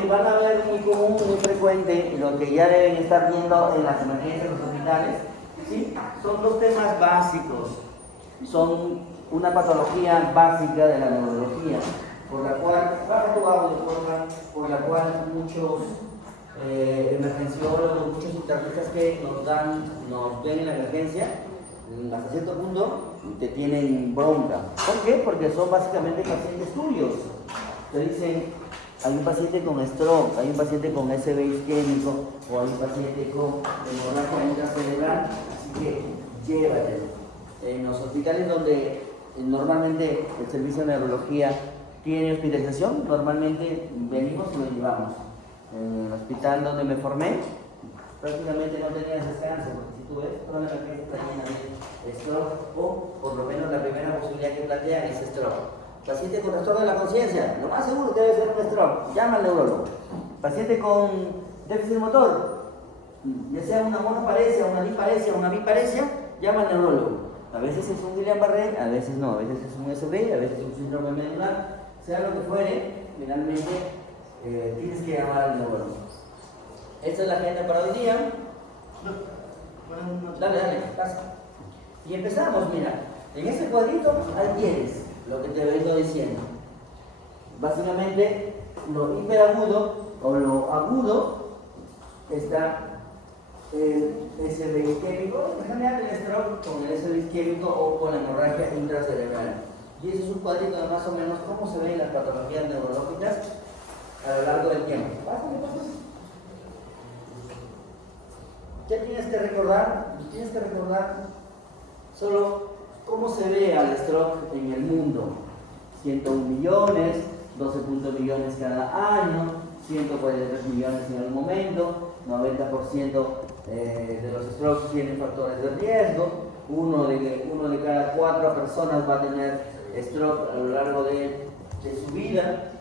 que van a ver muy común, muy frecuente, y lo que ya deben estar viendo en las emergencias de los hospitales, ¿sí? Son dos temas básicos. Son una patología básica de la neurología, por la cual, por la cual muchos emergenciólogos, muchos internistas que nos ven en la emergencia, hasta cierto punto te tienen bronca. ¿Por qué? Porque son básicamente pacientes tuyos. Te dicen, hay un paciente con stroke, hay un paciente con SB isquémico, o hay un paciente con hemorragia intracerebral, así que llévatelo. En los hospitales donde normalmente el servicio de neurología tiene hospitalización, normalmente venimos y lo llevamos. En el hospital donde me formé, prácticamente no tenías descanso, porque si tú ves, toda la emergencia está llena de stroke, o por lo menos la primera posibilidad que plantean es stroke. Paciente con trastorno de la conciencia, lo más seguro que debe ser un stroke, llama al neurólogo. Paciente con déficit motor, ya sea una monoparesia, una disparesia, una biparesia, llama al neurólogo. A veces es un Guillain-Barré, a veces no, a veces es un SB, a veces es un síndrome medular, sea lo que fuere, finalmente tienes que llamar al neurólogo. Esta es la agenda para hoy día. Dale, pasa. Y empezamos, mira, en ese cuadrito ahí tienes lo que te vengo diciendo. Básicamente, lo hiperagudo o lo agudo está el SB isquémico, en general el stroke con el SB isquémico o con la hemorragia intracerebral. Y ese es un cuadrito de más o menos cómo se ven las patologías neurológicas a lo largo del tiempo. ¿Qué tienes que recordar? Tienes que recordar solo cómo se ve al stroke en el mundo. 101 millones, 12 millones cada año, 143 millones en el momento, 90% de los strokes tienen factores de riesgo, uno de cada 4 personas va a tener stroke a lo largo de su vida.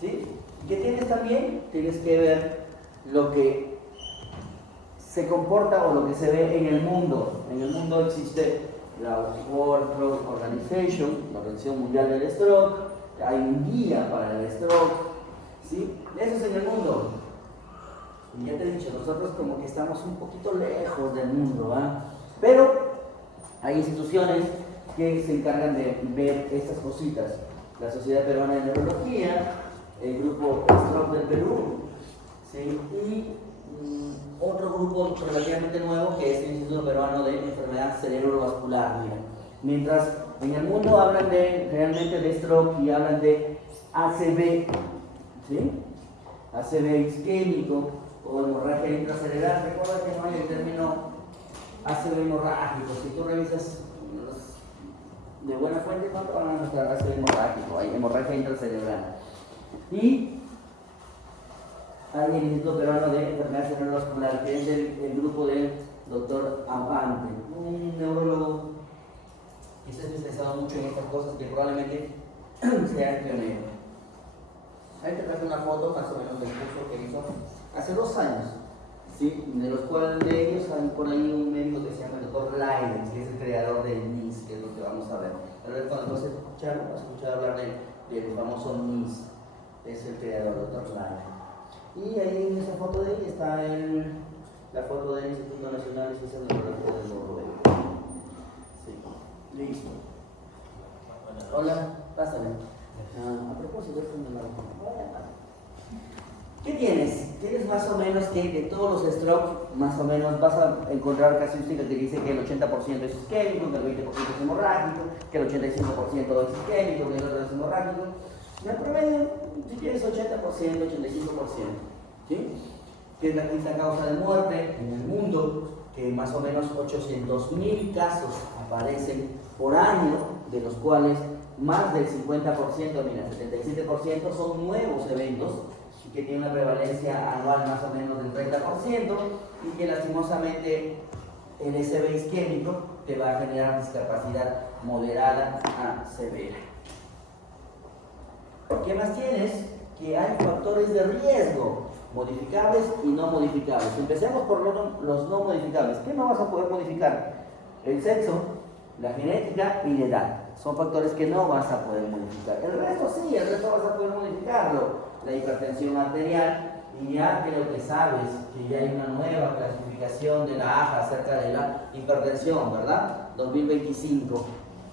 ¿Sí? ¿Y qué tienes también? Tienes que ver lo que se comporta o lo que se ve en el mundo. En el mundo existe la World Stroke Organization, la Organización Mundial del Stroke, hay un guía para el stroke, ¿sí? Eso es en el mundo. Y ya te he dicho, nosotros como que estamos un poquito lejos del mundo, ¿ah? Pero hay instituciones que se encargan de ver estas cositas. La Sociedad Peruana de Neurología, el grupo Stroke del Perú, ¿sí? Y otro grupo relativamente nuevo que es el Instituto Peruano de Enfermedad Cerebrovascular. Mira. Mientras en el mundo hablan realmente de stroke y hablan de ACV, ¿sí? ACV isquémico o hemorragia intracerebral. Recuerda que no hay el término ACV hemorrágico. Si tú revisas de buena fuente, ¿cuánto van a mostrar ACV hemorrágico? Hay hemorragia intracerebral. Y hay el Instituto Peruano de Enfermedad Cerebrovascular, que es el grupo del doctor Abante, un neurólogo que está especializado mucho en estas cosas, que probablemente sea el pionero. Ahí te traje una foto más o menos del curso que hizo hace 2 años, ¿sí? De los cuales de ellos hay por ahí un médico que se llama el doctor Leiden, que es el creador del NIS, que es lo que vamos a ver. Pero cuando vas a escuchar hablar del famoso NIS, es el creador, el doctor Leiden. Y ahí en esa foto de él está la foto del Instituto Nacional de Ciencias Neurológicas del Uruguay. Sí, listo. Hola, pásale. A propósito, esto me lo ¿qué tienes? Tienes más o menos que de todos los strokes, más o menos vas a encontrar casuísticas que dice que el 80% es isquémico, que el 20% es hemorrágico, que el 85% es isquémico, que el otro es hemorrágico. Y al promedio, si tienes 80%, 85%, ¿sí? Que es la quinta causa de muerte en el mundo, que más o menos 800.000 casos aparecen por año, de los cuales más del 50%, mira, 77% son nuevos eventos, que tienen una prevalencia anual más o menos del 30%, y que lastimosamente el SB isquémico te va a generar discapacidad moderada a severa. ¿Qué más tienes? Que hay factores de riesgo, modificables y no modificables. Empecemos por los no modificables. ¿Qué no vas a poder modificar? El sexo, la genética y la edad. Son factores que no vas a poder modificar. El resto sí, el resto vas a poder modificarlo. la hipertensión arterial. Y ya creo que sabes que ya hay una nueva clasificación de la AJA acerca de la hipertensión, ¿verdad? 2025,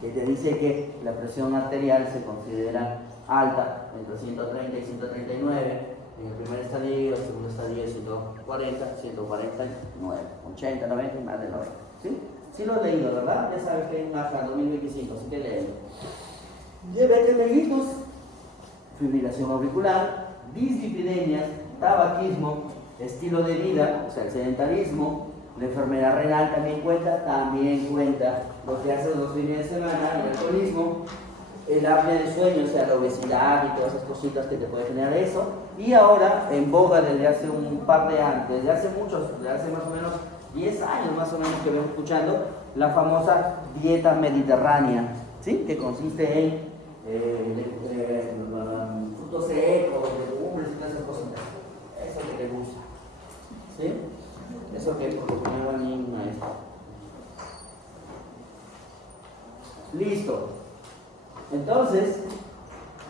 que te dice que la presión arterial se considera alta entre 130 y 139, en el primer estadio, el segundo estadio 140, 149, 80, 90 y más de 90. ¿Sí? Sí lo he leído, ¿verdad? Ya sabes que hay un AJA 2025, así que léelo. Diabetes mellitus, fibrilación auricular, dislipidemias, tabaquismo, estilo de vida, o sea, el sedentarismo, la enfermedad renal también cuenta lo que haces los fines de semana, el alcoholismo, el apnea de sueño, o sea, la obesidad y todas esas cositas que te puede generar eso. Y ahora, en boga desde hace un par de años, desde hace más o menos 10 años más o menos que vengo escuchando, la famosa dieta mediterránea, ¿sí? Que consiste en frutos secos, legumbres y todas esas cositas. Eso que te gusta, ¿sí? Eso que proponía mi maestro. Listo. Entonces,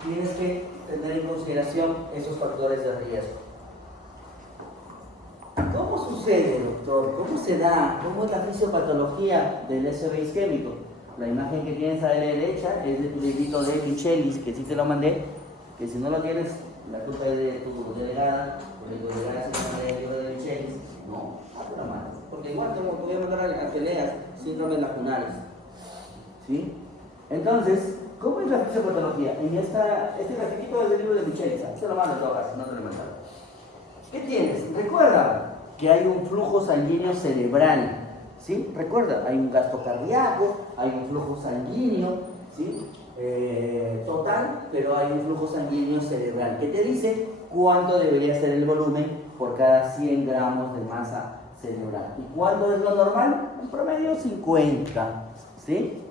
tienes que tener en consideración esos factores de riesgo. ¿Cómo sucede, doctor? ¿Cómo se da? ¿Cómo es la fisiopatología del SB isquémico? La imagen que tienes a la derecha es de tu librito de Michelis, que sí te lo mandé, que si no lo tienes, la culpa es de tu delegada, porque tu delegada se llama el libro de Michelis. No, hazte la mano, porque igual te voy a mandar a que leas síndromes lacunales. ¿Sí? Entonces, ¿cómo es la fisiopatología? En este grafiquito es del libro de Michelis, se lo mando en todo caso, no te lo mandaron. ¿Qué tienes? Recuerda que hay un flujo sanguíneo cerebral, ¿sí? Recuerda, hay un gasto cardíaco, hay un flujo sanguíneo, ¿sí? Total, pero hay un flujo sanguíneo cerebral que te dice cuánto debería ser el volumen por cada 100 gramos de masa cerebral. ¿Y cuánto es lo normal? En promedio 50, ¿sí?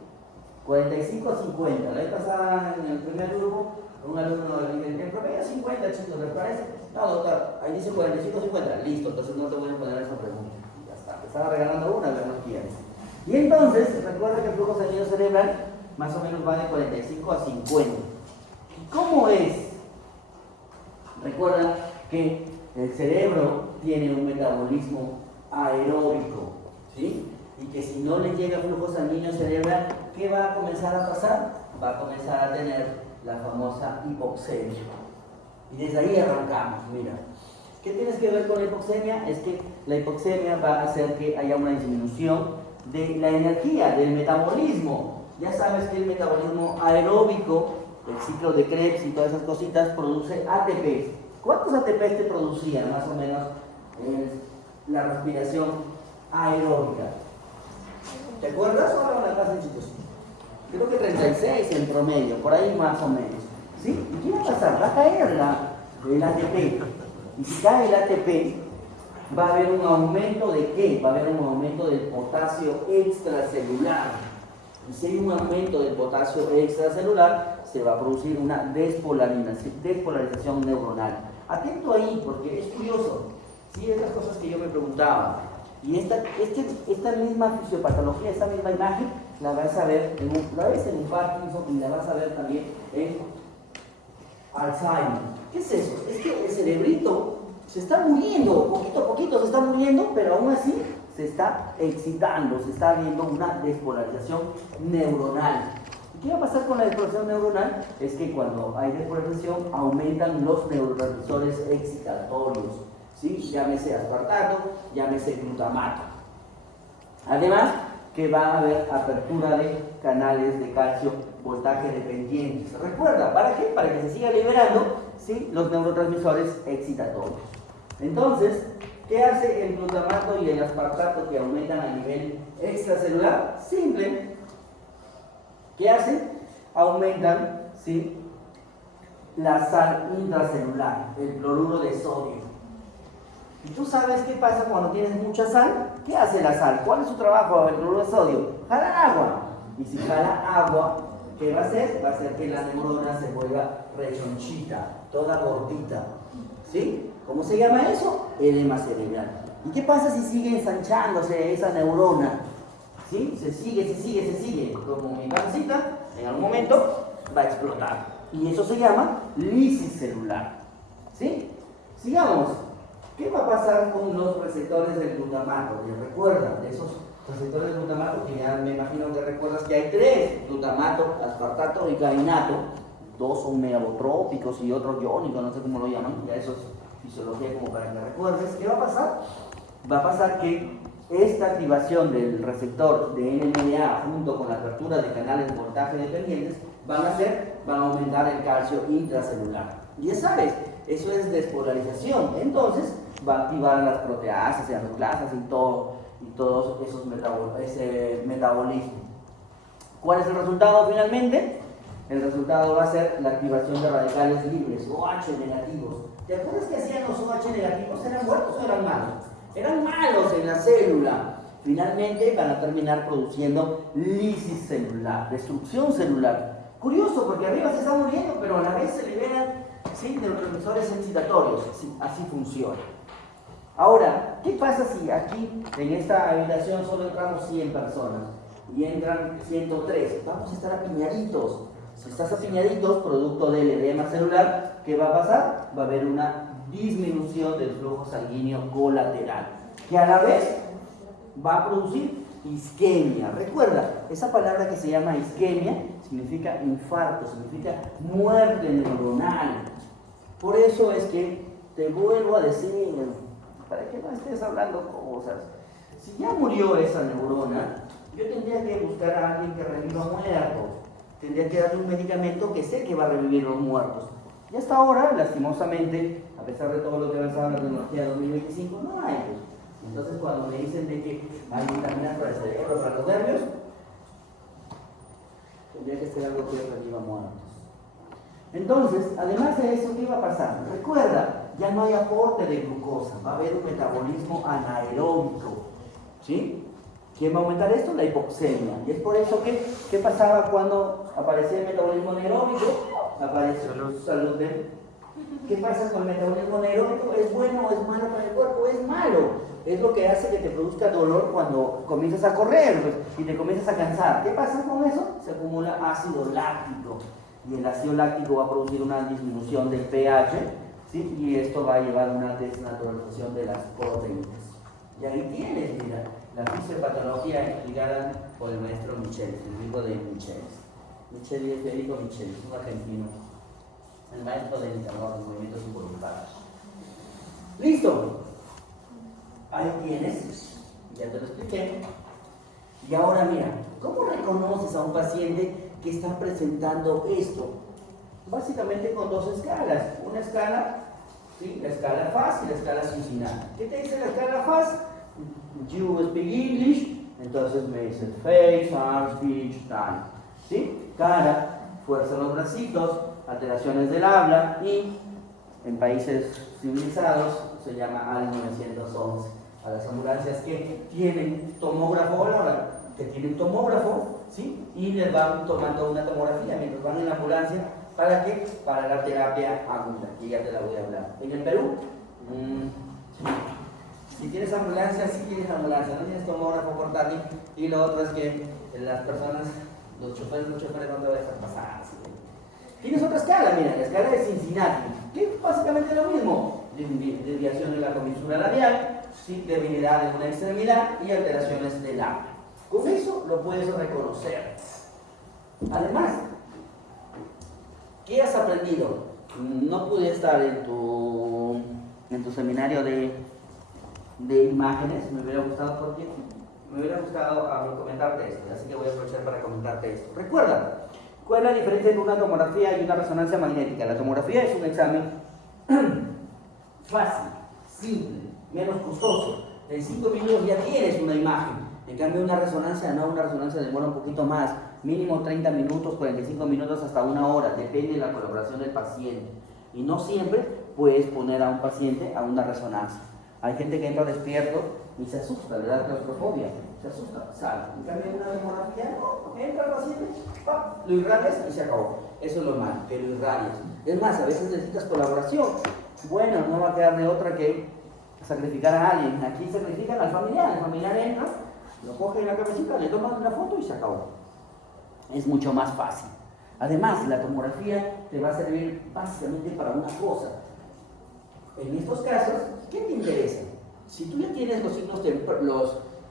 45 a 50. La vez pasada en el primer grupo, un alumno dice, en promedio 50, chicos, ¿les parece? No, doctor, ahí dice 45 50. Listo, entonces no te voy a poner esa pregunta. Ya está, te estaba regalando una, pero no quieres. Y entonces, recuerda que el flujo sanguíneo cerebral más o menos va de 45 a 50. ¿Y cómo es? Recuerda que el cerebro tiene un metabolismo aeróbico, ¿sí? Y que si no le llega flujo sanguíneo cerebral, ¿qué va a comenzar a pasar? Va a comenzar a tener la famosa hipoxemia. Y desde ahí arrancamos, mira. ¿Qué tienes que ver con la hipoxemia? Es que la hipoxemia va a hacer que haya una disminución de la energía, del metabolismo. Ya sabes que el metabolismo aeróbico, el ciclo de Krebs y todas esas cositas, produce ATP. ¿Cuántos ATP te producían más o menos la respiración aeróbica? ¿Te acuerdas? Ahora la casa en institución. Creo que 36 en promedio, por ahí más o menos. ¿Sí? ¿Y qué va a pasar? Va a caer el ATP. Y si cae el ATP, va a haber un aumento de ¿qué? Va a haber un aumento del potasio extracelular. Y si hay un aumento del potasio extracelular, se va a producir una despolarización neuronal. Atento ahí, porque es curioso. Sí, es las cosas que yo me preguntaba. Y esta misma fisiopatología, esta misma imagen, la vas a ver la ves en un Parkinson y la vas a ver también en Alzheimer. ¿Qué es eso? Es que el cerebrito se está muriendo, poquito a poquito se está muriendo, pero aún así se está excitando, se está viendo una despolarización neuronal. ¿Y qué va a pasar con la despolarización neuronal? Es que cuando hay despolarización aumentan los neurotransmisores excitatorios, ¿sí? Llámese aspartato, llámese glutamato. Además, que va a haber apertura de canales de calcio voltaje dependientes. Recuerda, ¿para qué? Para que se siga liberando, ¿sí?, los neurotransmisores excitatorios. Entonces, ¿qué hace el glutamato y el aspartato que aumentan a nivel extracelular? Simple. ¿Qué hace? Aumentan, ¿sí?, la sal intracelular, el cloruro de sodio. ¿Y tú sabes qué pasa cuando tienes mucha sal? ¿Qué hace la sal? ¿Cuál es su trabajo? El cloruro de sodio. Jala agua. Y si jala agua, ¿qué va a hacer? Va a hacer que la neurona se vuelva rechonchita, toda gordita. ¿Sí? ¿Cómo se llama eso? Edema cerebral. ¿Y qué pasa si sigue ensanchándose esa neurona? ¿Sí? Se sigue. Como mi pancita, en algún momento va a explotar. Y eso se llama lisis celular. ¿Sí? Sigamos. ¿Qué va a pasar con los receptores del glutamato? ¿Les recuerdan de esos receptores del glutamato? Que ya me imagino que recuerdas que hay tres: glutamato, aspartato y carinato. Dos son megabotrópicos y otros iónicos, no sé cómo lo llaman. Ya eso es fisiología como para que recuerdes. ¿Qué va a pasar? Va a pasar que esta activación del receptor de NMDA junto con la apertura de canales de voltaje dependientes van a aumentar el calcio intracelular. Ya sabes, eso es despolarización. Entonces va a activar las proteasas y angioclasas y todos esos ese metabolismo. ¿Cuál es el resultado finalmente? El resultado va a ser la activación de radicales libres, OH negativos. ¿Te acuerdas que hacían los OH negativos? ¿Eran buenos o eran malos? Eran malos en la célula. Finalmente van a terminar produciendo lisis celular, destrucción celular. Curioso, porque arriba se está muriendo, pero a la vez se liberan, ¿sí?, neurotransmisores excitatorios. Sí, así funciona. Ahora, ¿qué pasa si aquí en esta habitación solo entramos 100 personas y entran 103? Vamos a estar apiñaditos. Si estás apiñaditos, producto del edema celular, ¿qué va a pasar? Va a haber una disminución del flujo sanguíneo colateral, que a la vez va a producir isquemia. Recuerda, esa palabra que se llama isquemia significa infarto, significa muerte neuronal. Por eso es que te vuelvo a decir, para que no estés hablando cosas, si ya murió esa neurona, yo tendría que buscar a alguien que reviva muertos, tendría que darle un medicamento que sé que va a revivir los muertos. Y hasta ahora, lastimosamente, a pesar de todo lo que ha avanzado en la tecnología 2025, no hay. Entonces, cuando me dicen de que hay vitaminas para el cerebro, para los nervios, tendría que ser algo que reviva muertos. Entonces, además de eso, ¿qué va a pasar? Recuerda, ya no hay aporte de glucosa, va a haber un metabolismo anaeróbico. ¿Sí? ¿Quién va a aumentar esto? La hipoxemia. Y es por eso que, ¿qué pasaba cuando aparecía el metabolismo anaeróbico? Apareció la salud de... ¿Qué pasa con el metabolismo anaeróbico? ¿Es bueno o es malo para el cuerpo? Es malo. Es lo que hace que te produzca dolor cuando comienzas a correr, pues, y te comienzas a cansar. ¿Qué pasa con eso? Se acumula ácido láctico. Y el ácido láctico va a producir una disminución del pH, ¿sí? Y esto va a llevar a una desnaturalización de las proteínas. Y ahí tienes, mira, la fisiopatología explicada por el maestro Michelis, el hijo de Michelis, Federico Michelis, un argentino, el maestro del calor de movimientos involuntarios. ¡Listo! Ahí tienes, ya te lo expliqué. Y ahora mira, ¿cómo reconoces a un paciente que está presentando esto? Básicamente con dos escalas. Una escala, ¿sí?, la escala FAS y la escala Cincinnati. ¿Qué te dice la escala FAS? You speak English, entonces me dice face, arm, speech, time. ¿Sí? Cara, fuerza en los bracitos, alteraciones del habla, y en países civilizados se llama AL 911. A las ambulancias que tienen tomógrafo, ¿sí?, y les van tomando una tomografía mientras van en la ambulancia. ¿Para qué? Para la terapia aguda, que ya te la voy a hablar. En el Perú, si tienes ambulancia, sí tienes ambulancia, no tienes tomógrafo portátil. Y lo otro es que las personas, los choferes, no te van a dejar pasar. ¿Sí? Tienes otra escala, mira, la escala de Cincinnati, que es básicamente lo mismo: desviación de la comisura labial, ¿sí?, debilidad en una extremidad y alteraciones del habla. Con eso lo puedes reconocer. Además, ¿qué has aprendido? No pude estar en tu seminario de imágenes, me hubiera gustado comentarte esto, así que voy a aprovechar para comentarte esto. Recuerda, ¿cuál es la diferencia entre una tomografía y una resonancia magnética? La tomografía es un examen fácil, simple, menos costoso. En 5 minutos ya tienes una imagen. En cambio, una resonancia demora un poquito más, mínimo 30 minutos, 45 minutos, hasta 1 hora, depende de la colaboración del paciente. Y no siempre puedes poner a un paciente a una resonancia. Hay gente que entra despierto y se asusta, le da claustrofobia, se asusta, sale. En cambio, una tomografía, no, entra el paciente, ¡pap!, lo irradias y se acabó. Eso es lo malo, que lo irradias. Es más, a veces necesitas colaboración. Bueno, no va a quedar de otra que sacrificar a alguien. Aquí sacrifican al familiar, el familiar entra, lo coge en la cabecita, le toman una foto y se acabó. Es mucho más fácil. Además, la tomografía te va a servir básicamente para una cosa: en estos casos, ¿qué te interesa? Si tú ya tienes los signos,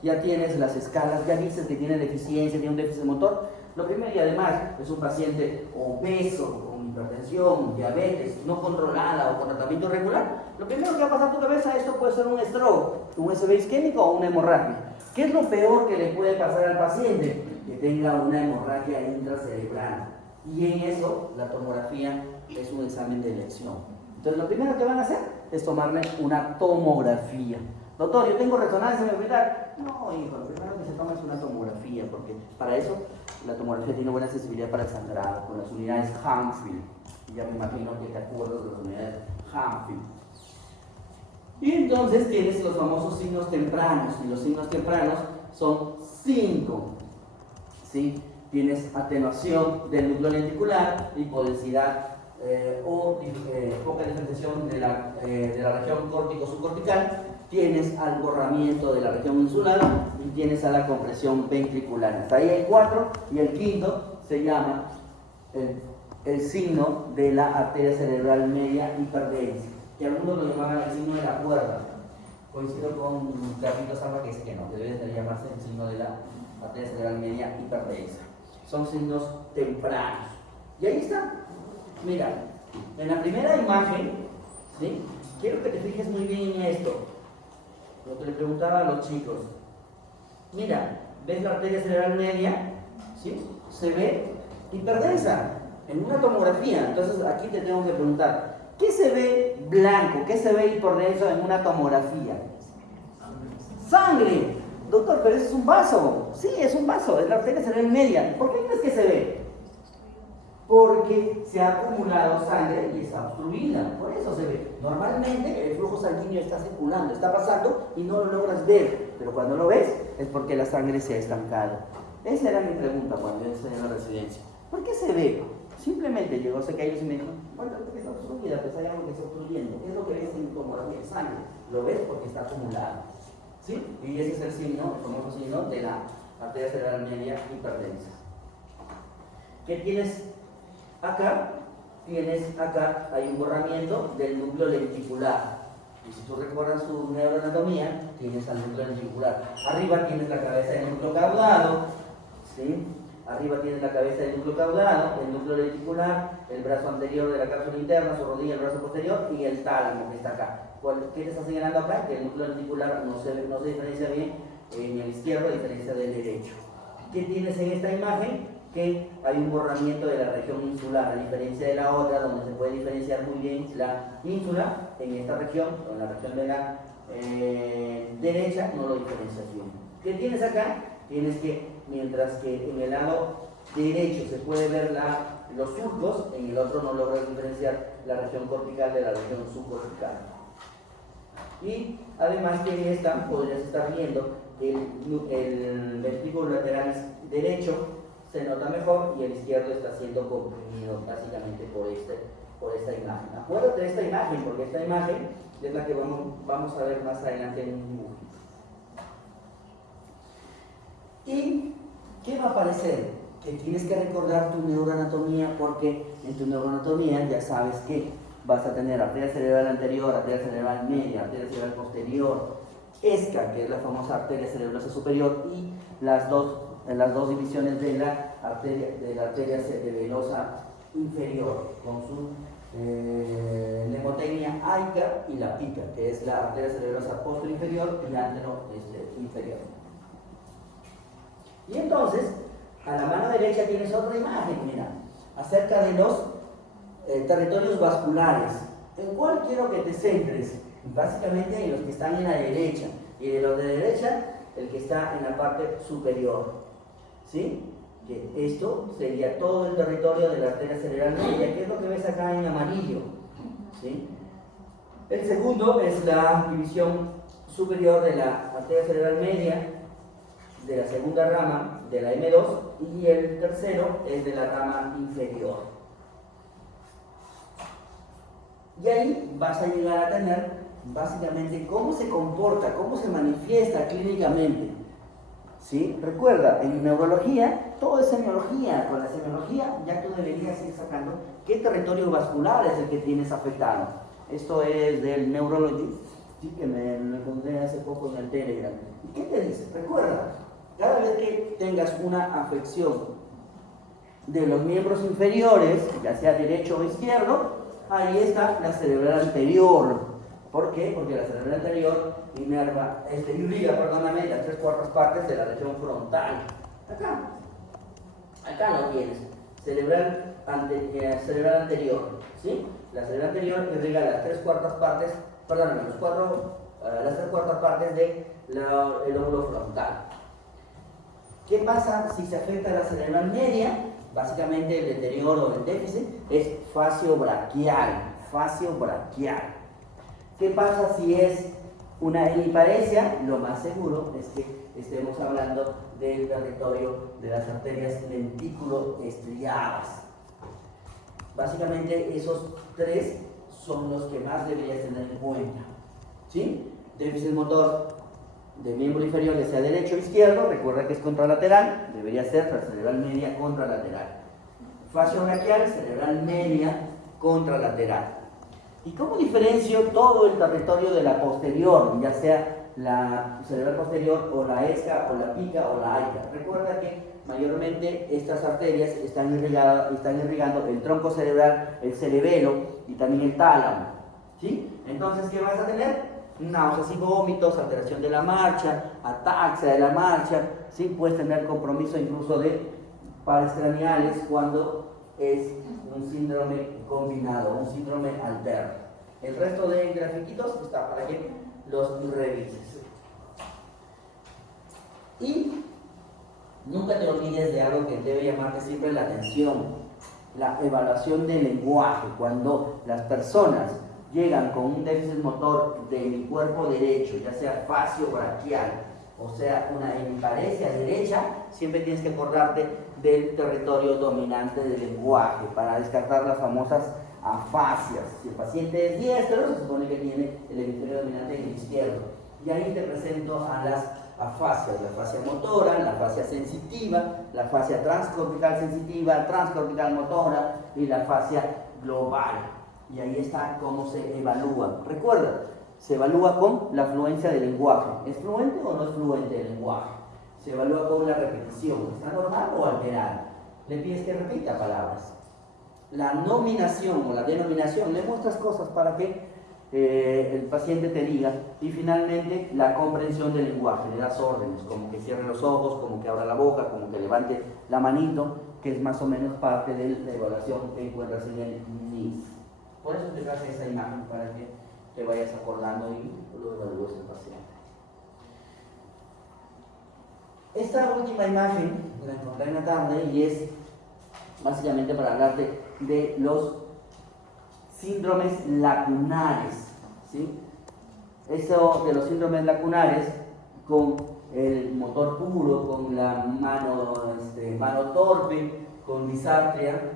ya tienes las escalas, ya dices que tiene deficiencia, tiene un déficit motor, lo primero, y además es un paciente obeso, con hipertensión, diabetes, no controlada o con tratamiento regular, lo primero que va a pasar a tu cabeza, esto puede ser un stroke, un USB isquémico o una hemorragia. ¿Qué es lo peor que le puede pasar al paciente? Que tenga una hemorragia intracerebral. Y en eso, la tomografía es un examen de elección. Entonces, lo primero que van a hacer es tomarle una tomografía. Doctor, yo tengo resonancia ventricular. No, hijo, lo primero que se toma es una tomografía, porque para eso la tomografía tiene buena sensibilidad para el sangrado, con las unidades Hanfield. Ya me imagino que te acuerdas de las unidades Hanfield. Y entonces tienes los famosos signos tempranos, y los signos tempranos son 5. ¿Sí? Tienes atenuación del núcleo lenticular, hipodensidad o poca diferenciación de la región córtico-subcortical, tienes al borramiento de la región insular y tienes a la compresión ventricular. Hasta ahí hay 4, y el quinto se llama el signo de la arteria cerebral media hiperdensa, que algunos lo llamaban el signo de la cuerda. Coincido con Carlitos Alba, que dice que no, que debe de llamarse el signo de la arteria cerebral media hiperdensa. Son signos tempranos. Y ahí está. Mira, en la primera imagen, ¿sí? Quiero que te fijes muy bien en esto. Lo que le preguntaba a los chicos. Mira, ¿ves la arteria cerebral media? ¿Sí? Se ve hiperdensa en una tomografía. Entonces aquí te tengo que preguntar, ¿qué se ve blanco? ¿Qué se ve hiperdenso en una tomografía? ¡Sangre! Doctor, pero ese es un vaso. Sí, es un vaso, es la arteria cerebral media. ¿Por qué crees que se ve? Porque se ha acumulado sangre y está obstruida, por eso se ve. Normalmente el flujo sanguíneo está circulando, está pasando y no lo logras ver, pero cuando lo ves es porque la sangre se ha estancado. Esa era mi pregunta cuando yo estoy en la residencia. ¿Por qué se ve? Simplemente llegó ellos y me dijo, bueno, porque está obstruida, pues hay algo que está obstruyendo. ¿Qué es lo que ves en tomografía? Sangre. Lo ves porque está acumulado. ¿Sí? Y ese es el signo, el famoso signo de la arteria cerebral media hiperdensa. ¿Qué tienes acá? Acá hay un borramiento del núcleo lenticular. Y si tú recuerdas tu neuroanatomía, tienes al núcleo lenticular. Arriba tienes la cabeza del núcleo caudado, ¿sí? Arriba tienes la cabeza del núcleo caudado, el núcleo lenticular, el brazo anterior de la cápsula interna, su rodilla, el brazo posterior y el tálamo que está acá. ¿Qué te está señalando acá? Que el núcleo lenticular no se diferencia bien en el izquierdo a diferencia del derecho. ¿Qué tienes en esta imagen? Que hay un borramiento de la región insular, a diferencia de la otra, donde se puede diferenciar muy bien la ínsula. En esta región, o en la región de la derecha, no lo diferencias bien. ¿Qué tienes acá? Tienes que, mientras que en el lado derecho se puede ver los surcos, en el otro no logras diferenciar la región cortical de la región subcortical. Y además que en esta podrías estar viendo el ventrículo lateral derecho se nota mejor y el izquierdo está siendo comprimido básicamente por esta imagen. Acuérdate de esta imagen, porque esta imagen es la que vamos a ver más adelante en un dibujo. ¿Y qué va a aparecer? Que tienes que recordar tu neuroanatomía, porque en tu neuroanatomía ya sabes que vas a tener arteria cerebral anterior, arteria cerebral media, arteria cerebral posterior, ESCA, que es la famosa arteria cerebrosa superior, y las dos divisiones de la arteria cerebelosa inferior, con su mnemotecnia AICA y la PICA, que es la arteria cerebrosa posterior y antero inferior. Y entonces, a la mano derecha tienes otra imagen, mira, acerca de los territorios vasculares. ¿En cuál quiero que te centres? Básicamente en los que están en la derecha, y de los de derecha, el que está en la parte superior. ¿Sí? Que esto sería todo el territorio de la arteria cerebral media, que es lo que ves acá en amarillo. ¿Sí? El segundo es la división superior de la arteria cerebral media, de la segunda rama de la M2, y el tercero es de la rama inferior. Y ahí vas a llegar a tener básicamente cómo se comporta, cómo se manifiesta clínicamente. ¿Sí? Recuerda, en neurología, todo es semiología. Con la semiología ya tú deberías ir sacando qué territorio vascular es el que tienes afectado. Esto es del Neurology, ¿sí? Que me lo encontré hace poco en el Telegram. ¿Y qué te dice? Recuerda, cada vez que tengas una afección de los miembros inferiores, ya sea derecho o izquierdo, ahí está la cerebral anterior. ¿Por qué? Porque la cerebral anterior irriga las 3/4 partes de la región frontal. Acá lo tienes, cerebral anterior, ¿sí? La cerebral anterior irriga las 3/4 partes, las 3/4 partes del lóbulo frontal. ¿Qué pasa si se afecta la cerebral media? Básicamente el deterioro o el déficit es facio-braquial. ¿Qué pasa si es una hemiparesia? Lo más seguro es que estemos hablando del territorio de las arterias lentículo-estriadas. Básicamente esos tres son los que más deberías tener en cuenta, ¿sí? Déficit motor de miembro inferior, ya sea derecho o izquierdo, recuerda que es contralateral, debería ser la cerebral media contralateral. Facio-braquial, cerebral media contralateral. ¿Y cómo diferencio todo el territorio de la posterior, ya sea la cerebral posterior o la esca o la pica o la aica? Recuerda que mayormente estas arterias están irrigando el tronco cerebral, el cerebelo y también el tálamo, ¿sí? Entonces, ¿qué vas a tener? Náuseas y vómitos, alteración de la marcha, ataxia de la marcha, ¿sí? Puedes tener compromiso incluso de pares craneales cuando es un síndrome combinado, un síndrome alterno. El resto de grafiquitos está para que los revises. Y nunca te olvides de algo que debe llamarte siempre la atención: la evaluación del lenguaje. Cuando las personas llegan con un déficit motor del cuerpo derecho, ya sea facio-braquial, o sea, una hemiparesia derecha, siempre tienes que acordarte del territorio dominante del lenguaje para descartar las famosas afasias. Si el paciente es diestro, se supone que tiene el hemisferio dominante en el izquierdo. Y ahí te presento a las afasias: la fascia motora, la fascia sensitiva, la fascia transcortical sensitiva, transcortical motora y la fascia global. Y ahí está cómo se evalúa. Recuerda, se evalúa con la fluencia del lenguaje. ¿Es fluente o no es fluente el lenguaje? Se evalúa con la repetición. ¿Está normal o alterada? Le pides que repita palabras. La nominación o la denominación, le muestras cosas para que el paciente te diga. Y finalmente, la comprensión del lenguaje. Le das órdenes, como que cierre los ojos, como que abra la boca, como que levante la manito, que es más o menos parte de la evaluación que encuentras en el NIS. Por eso te traje esa imagen, para que te vayas acordando y lo evalúes el paciente. Esta última imagen la encontré en la tarde y es básicamente para hablarte de los síndromes lacunares, ¿sí? Eso de los síndromes lacunares, con el motor puro, con la mano torpe, con disartria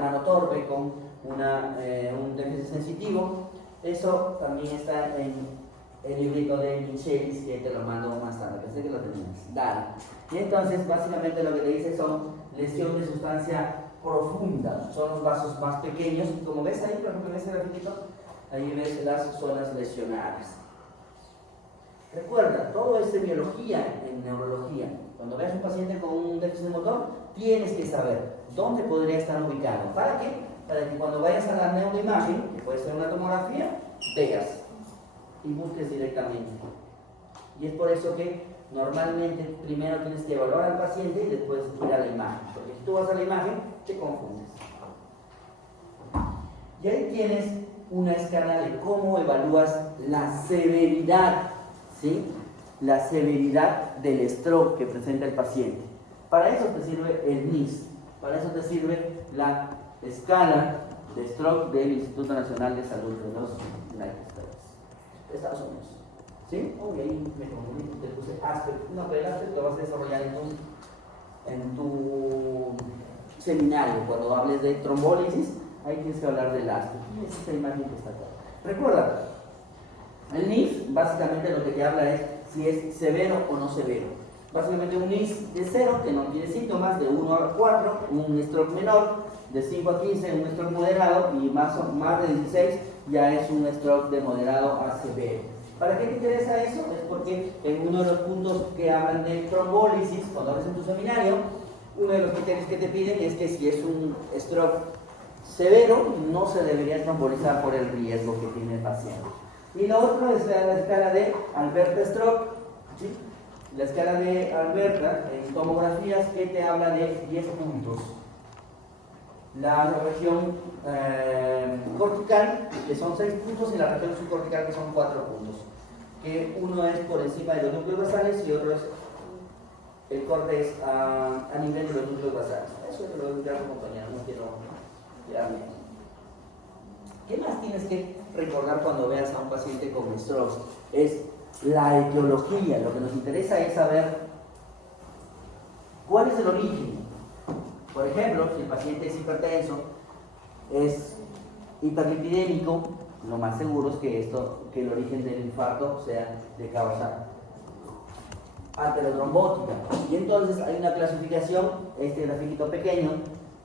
mano torpe, con un déficit sensitivo. Eso también está en el librito de Michelis, que te lo mando más tarde, pensé que lo tenías. Dale. Y entonces, básicamente lo que te dice son lesión de sustancia profunda, son los vasos más pequeños. Como ves ahí, por ejemplo, en ese grafito, ahí ves las zonas lesionadas. Recuerda, todo es semiología en neurología. Cuando veas un paciente con un déficit motor, tienes que saber dónde podría estar ubicado. ¿Para qué? Para que cuando vayas a la neuroimagen, que puede ser una tomografía, veas y busques directamente. Y es por eso que normalmente primero tienes que evaluar al paciente y después ir a la imagen, porque si tú vas a la imagen, te confundes. Y ahí tienes una escala de cómo evalúas la severidad, ¿sí? La severidad del stroke que presenta el paciente. Para eso te sirve el NIS, para eso te sirve la escala de stroke del Instituto Nacional de Salud de los United States, Estados Unidos. ¿Sí? Uy, ahí me confundí, te puse aspect. No, pero el aspect lo vas a desarrollar en tu seminario. Cuando hables de trombólisis, ahí tienes que hablar del aspect. Y es esa imagen que está acá. Recuerda, el NIS básicamente lo que te habla es si es severo o no severo. Básicamente un NIS de 0, que no tiene síntomas, de 1 a 4, un stroke menor, de 5 a 15, un stroke moderado, y más de 16, ya es un stroke de moderado a severo. ¿Para qué te interesa eso? Es porque en uno de los puntos que hablan de trombólisis, cuando hablas en tu seminario, uno de los criterios que te piden es que si es un stroke severo, no se debería trombolizar por el riesgo que tiene el paciente. Y lo otro es la escala de Alberta-Stroke, ¿sí? La escala de Alberta en tomografías que te habla de 10 puntos. La región cortical, que son 6 puntos, y la región subcortical, que son 4 puntos. Que uno es por encima de los núcleos basales y otro es el corte es a nivel de los núcleos basales. Eso te lo voy a explicar como compañero, no quiero tirarme. ¿Qué más tienes que recordar cuando veas a un paciente con stroke? Es la etiología. Lo que nos interesa es saber cuál es el origen. Por ejemplo, si el paciente es hipertenso, es hiperlipidémico, lo más seguro es que el origen del infarto sea de causa aterotrombótica. Y entonces hay una clasificación, este grafiquito pequeño,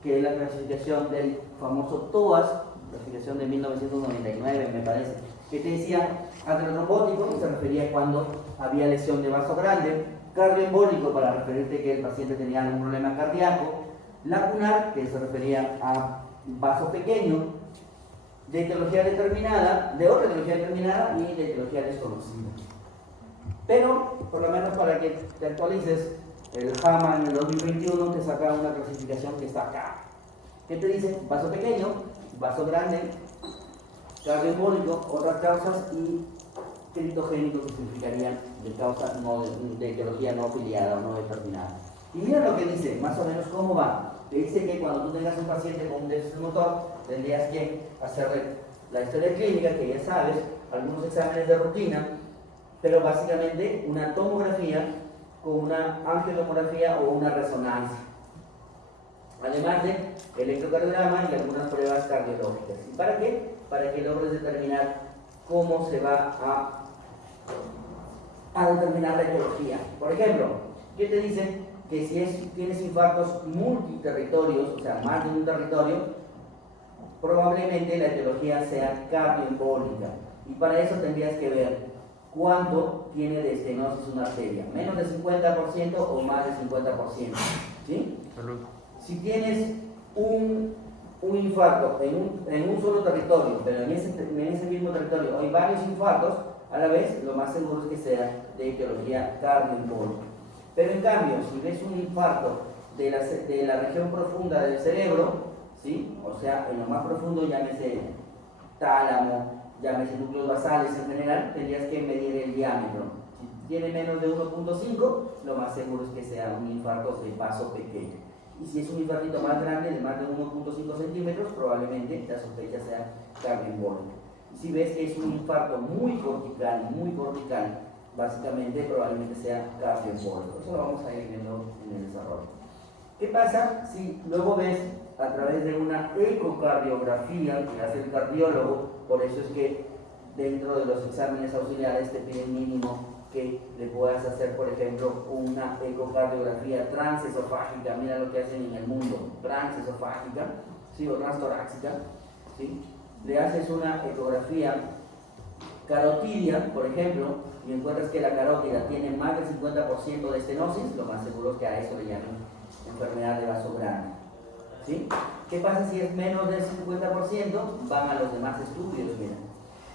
que es la clasificación del famoso TOAS, clasificación de 1999 me parece, que te decía aterotrombótico, que se refería a cuando había lesión de vaso grande, cardioembólico para referirte que el paciente tenía algún problema cardíaco, lacunar, que se refería a vaso pequeño, de etiología determinada, de otra etiología determinada y de etiología desconocida. Pero, por lo menos para que te actualices, el JAMA en el 2021 te saca una clasificación que está acá. ¿Qué te dice? Vaso pequeño, vaso grande, cardioembólico, otras causas y critogénico, que significarían de causa no, de etiología no afiliada o no determinada. Y mira lo que dice, más o menos cómo va. Te dice que cuando tú tengas un paciente con un déficit motor, tendrías que hacerle la historia clínica, que ya sabes, algunos exámenes de rutina, pero básicamente una tomografía con una angiotomografía o una resonancia. Además de electrocardiograma y algunas pruebas cardiológicas. ¿Y para qué? Para que logres determinar cómo se va a determinar la etiología. Por ejemplo, ¿qué te dicen? Que si tienes infartos multiterritorios, o sea, más de un territorio, probablemente la etiología sea cardioembólica. Y para eso tendrías que ver cuánto tiene de estenosis una arteria, menos del 50% o más del 50%. ¿Sí? Salud. Si tienes un infarto en un solo territorio, pero en ese mismo territorio hay varios infartos, a la vez lo más seguro es que sea de etiología cardioembólica. Pero en cambio, si ves un infarto de la región profunda del cerebro, ¿sí? O sea, en lo más profundo, llámese tálamo, llámese núcleos basales en general, tendrías que medir el diámetro. Si tiene menos de 1.5, lo más seguro es que sea un infarto de vaso pequeño. Y si es un infartito más grande, de más de 1.5 centímetros, probablemente la sospecha sea cardioembólica. Y si ves que es un infarto muy cortical, básicamente probablemente sea cardioembólico. Eso lo vamos a ir viendo en el desarrollo. ¿Qué pasa si luego ves a través de una ecocardiografía que hace el cardiólogo? Por eso es que dentro de los exámenes auxiliares te piden mínimo que le puedas hacer, por ejemplo, una ecocardiografía transesofágica. Mira lo que hacen en el mundo, transesofágica, ¿sí? O transtorácica, ¿sí? Le haces una ecografía carotidia, por ejemplo, y encuentras que la carótida tiene más del 50% de estenosis, lo más seguro es que a eso le llaman enfermedad de vaso grande. ¿Sí? ¿Qué pasa si es menos del 50%? Van a los demás estudios, mira.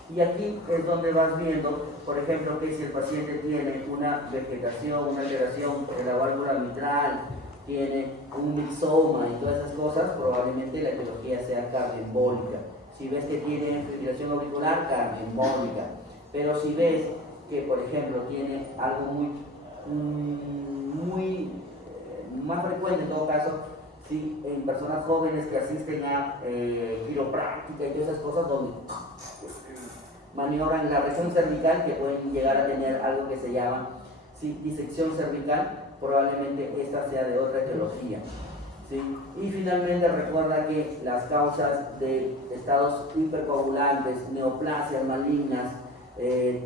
Y aquí es donde vas viendo, por ejemplo, que si el paciente tiene una vegetación, una alteración de la válvula mitral, tiene un mixoma y todas esas cosas, probablemente la etiología sea cardioembólica. Si ves que tiene fibrilación auricular, cardioembólica. Pero si ves que, por ejemplo, tiene algo muy más frecuente en todo caso, ¿sí? En personas jóvenes que asisten a quiropráctica y todas esas cosas donde maniobran la región cervical, que pueden llegar a tener algo que se llama, ¿sí?, disección cervical, probablemente esta sea de otra etiología. ¿Sí? Y finalmente recuerda que las causas de estados hipercoagulantes, neoplasias malignas,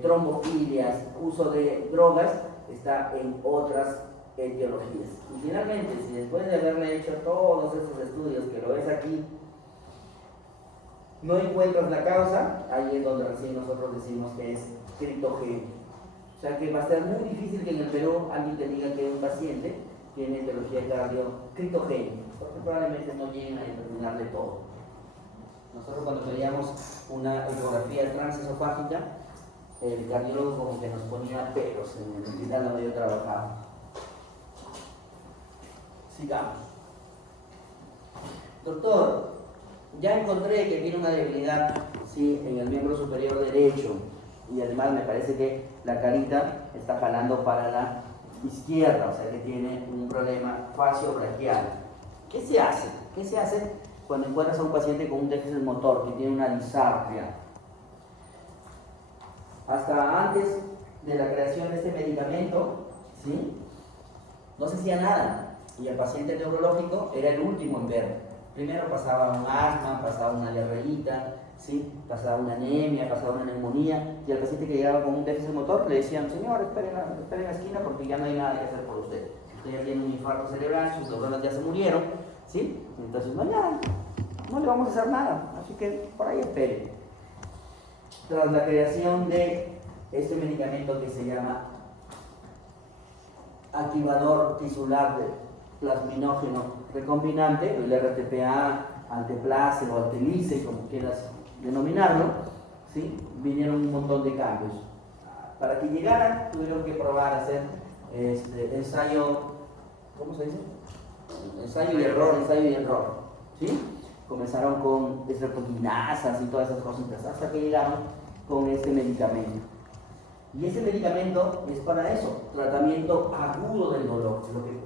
trombofilias, uso de drogas, está en otras etiologías. Y finalmente, si después de haberle hecho todos esos estudios que lo ves aquí, no encuentras la causa, ahí es donde recién nosotros decimos que es critogénico. O sea que va a ser muy difícil que en el Perú alguien te diga que un paciente tiene etiología cardio critogénica, porque probablemente no lleguen a determinarle todo. Nosotros cuando pedíamos una ecografía transesofágica, el cardiólogo como que nos ponía pelos en el hospital donde yo trabajaba. Sigamos. Doctor, ya encontré que tiene una debilidad, sí, en el miembro superior derecho, y además me parece que la carita está jalando para la izquierda, o sea que tiene un problema facio-braquial. ¿Qué se hace? ¿Qué se hace cuando encuentras a un paciente con un déficit motor que tiene una disartria? Hasta antes de la creación de este medicamento, ¿sí?, no se hacía nada, y el paciente neurológico era el último en ver. Primero pasaba un asma, pasaba una diarreíta, ¿sí?, pasaba una anemia, pasaba una neumonía, y al paciente que llegaba con un déficit motor le decían: señor, espere en la esquina porque ya no hay nada que hacer por usted. Usted ya tiene un infarto cerebral, sus neuronas ya se murieron, ¿sí? Entonces no hay nada, no le vamos a hacer nada, así que por ahí espere. Tras la creación de este medicamento que se llama activador tisular de plasminógeno recombinante, el RTPA, Alteplase o Altelice, como quieras denominarlo, ¿sí?, vinieron un montón de cambios. Para que llegaran, tuvieron que probar a hacer ensayo, ¿cómo se dice? Ensayo y error, ¿sí? Comenzaron con estreptoquinasas y todas esas cositas, hasta que llegaron con este medicamento. Y ese medicamento es para eso, tratamiento agudo del dolor,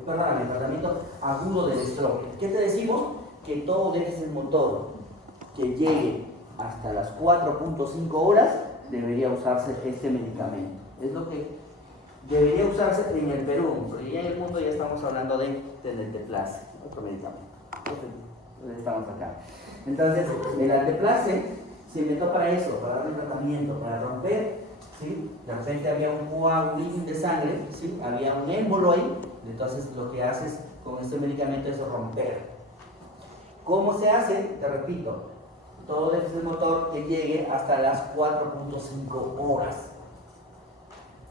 tratamiento agudo del stroke. ¿Qué te decimos? Que todo déficit motor que llegue hasta las 4.5 horas debería usarse este medicamento. Es lo que debería usarse en el Perú, porque ya en el mundo ya estamos hablando de Alteplase, otro medicamento. Estamos acá. Entonces, el Alteplase se inventó para eso, para darle tratamiento, para romper, ¿sí? De repente había un coagulín de sangre, ¿sí?, había un émbolo ahí, entonces lo que haces con este medicamento es romper. ¿Cómo se hace? Te repito, todo déficit motor que llegue hasta las 4.5 horas.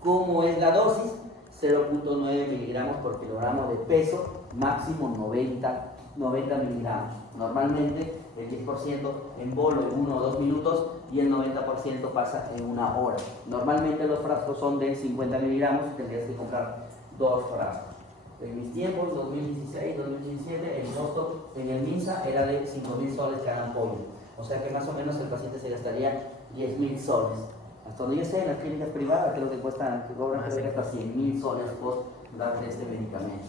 ¿Cómo es la dosis? 0.9 miligramos por kilogramo de peso, máximo 90 miligramos. Normalmente el 10% en bolo en 1 o 2 minutos y el 90% pasa en 1 hora. Normalmente los frascos son de 50 miligramos, tendrías que comprar 2 frascos. En mis tiempos, 2016, 2017, el costo en el MINSA era de 5.000 soles cada ampollo. O sea que más o menos el paciente se gastaría 10.000 soles. Hasta donde yo sé, en las clínicas privadas creo que cobran hasta 100.000 soles por darle este medicamento,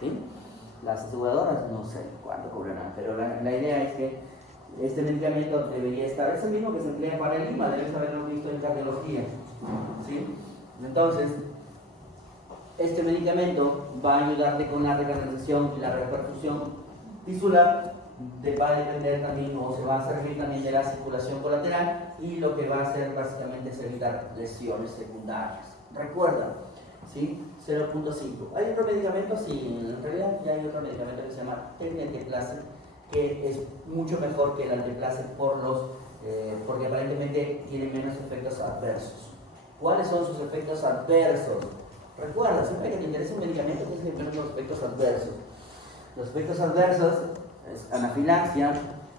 ¿sí? Las aseguradoras no sé cuánto cobrarán, pero la idea es que este medicamento debería estar, es el mismo que se emplea para el IMA, debes haberlo visto en cardiología, ¿sí? Entonces, este medicamento va a ayudarte con la recanalización y la reperfusión tisular, te va a depender también o se va a servir también de la circulación colateral, y lo que va a hacer básicamente es evitar lesiones secundarias. Recuerda, ¿sí? 0.5. ¿Hay otro medicamento? Sí, en realidad ya hay otro medicamento que se llama Alteplase, que es mucho mejor que el Alteplase porque aparentemente tiene menos efectos adversos. ¿Cuáles son sus efectos adversos? Recuerda, siempre que te interese un medicamento tienes que ver los efectos adversos. Los efectos adversos es anafilaxia,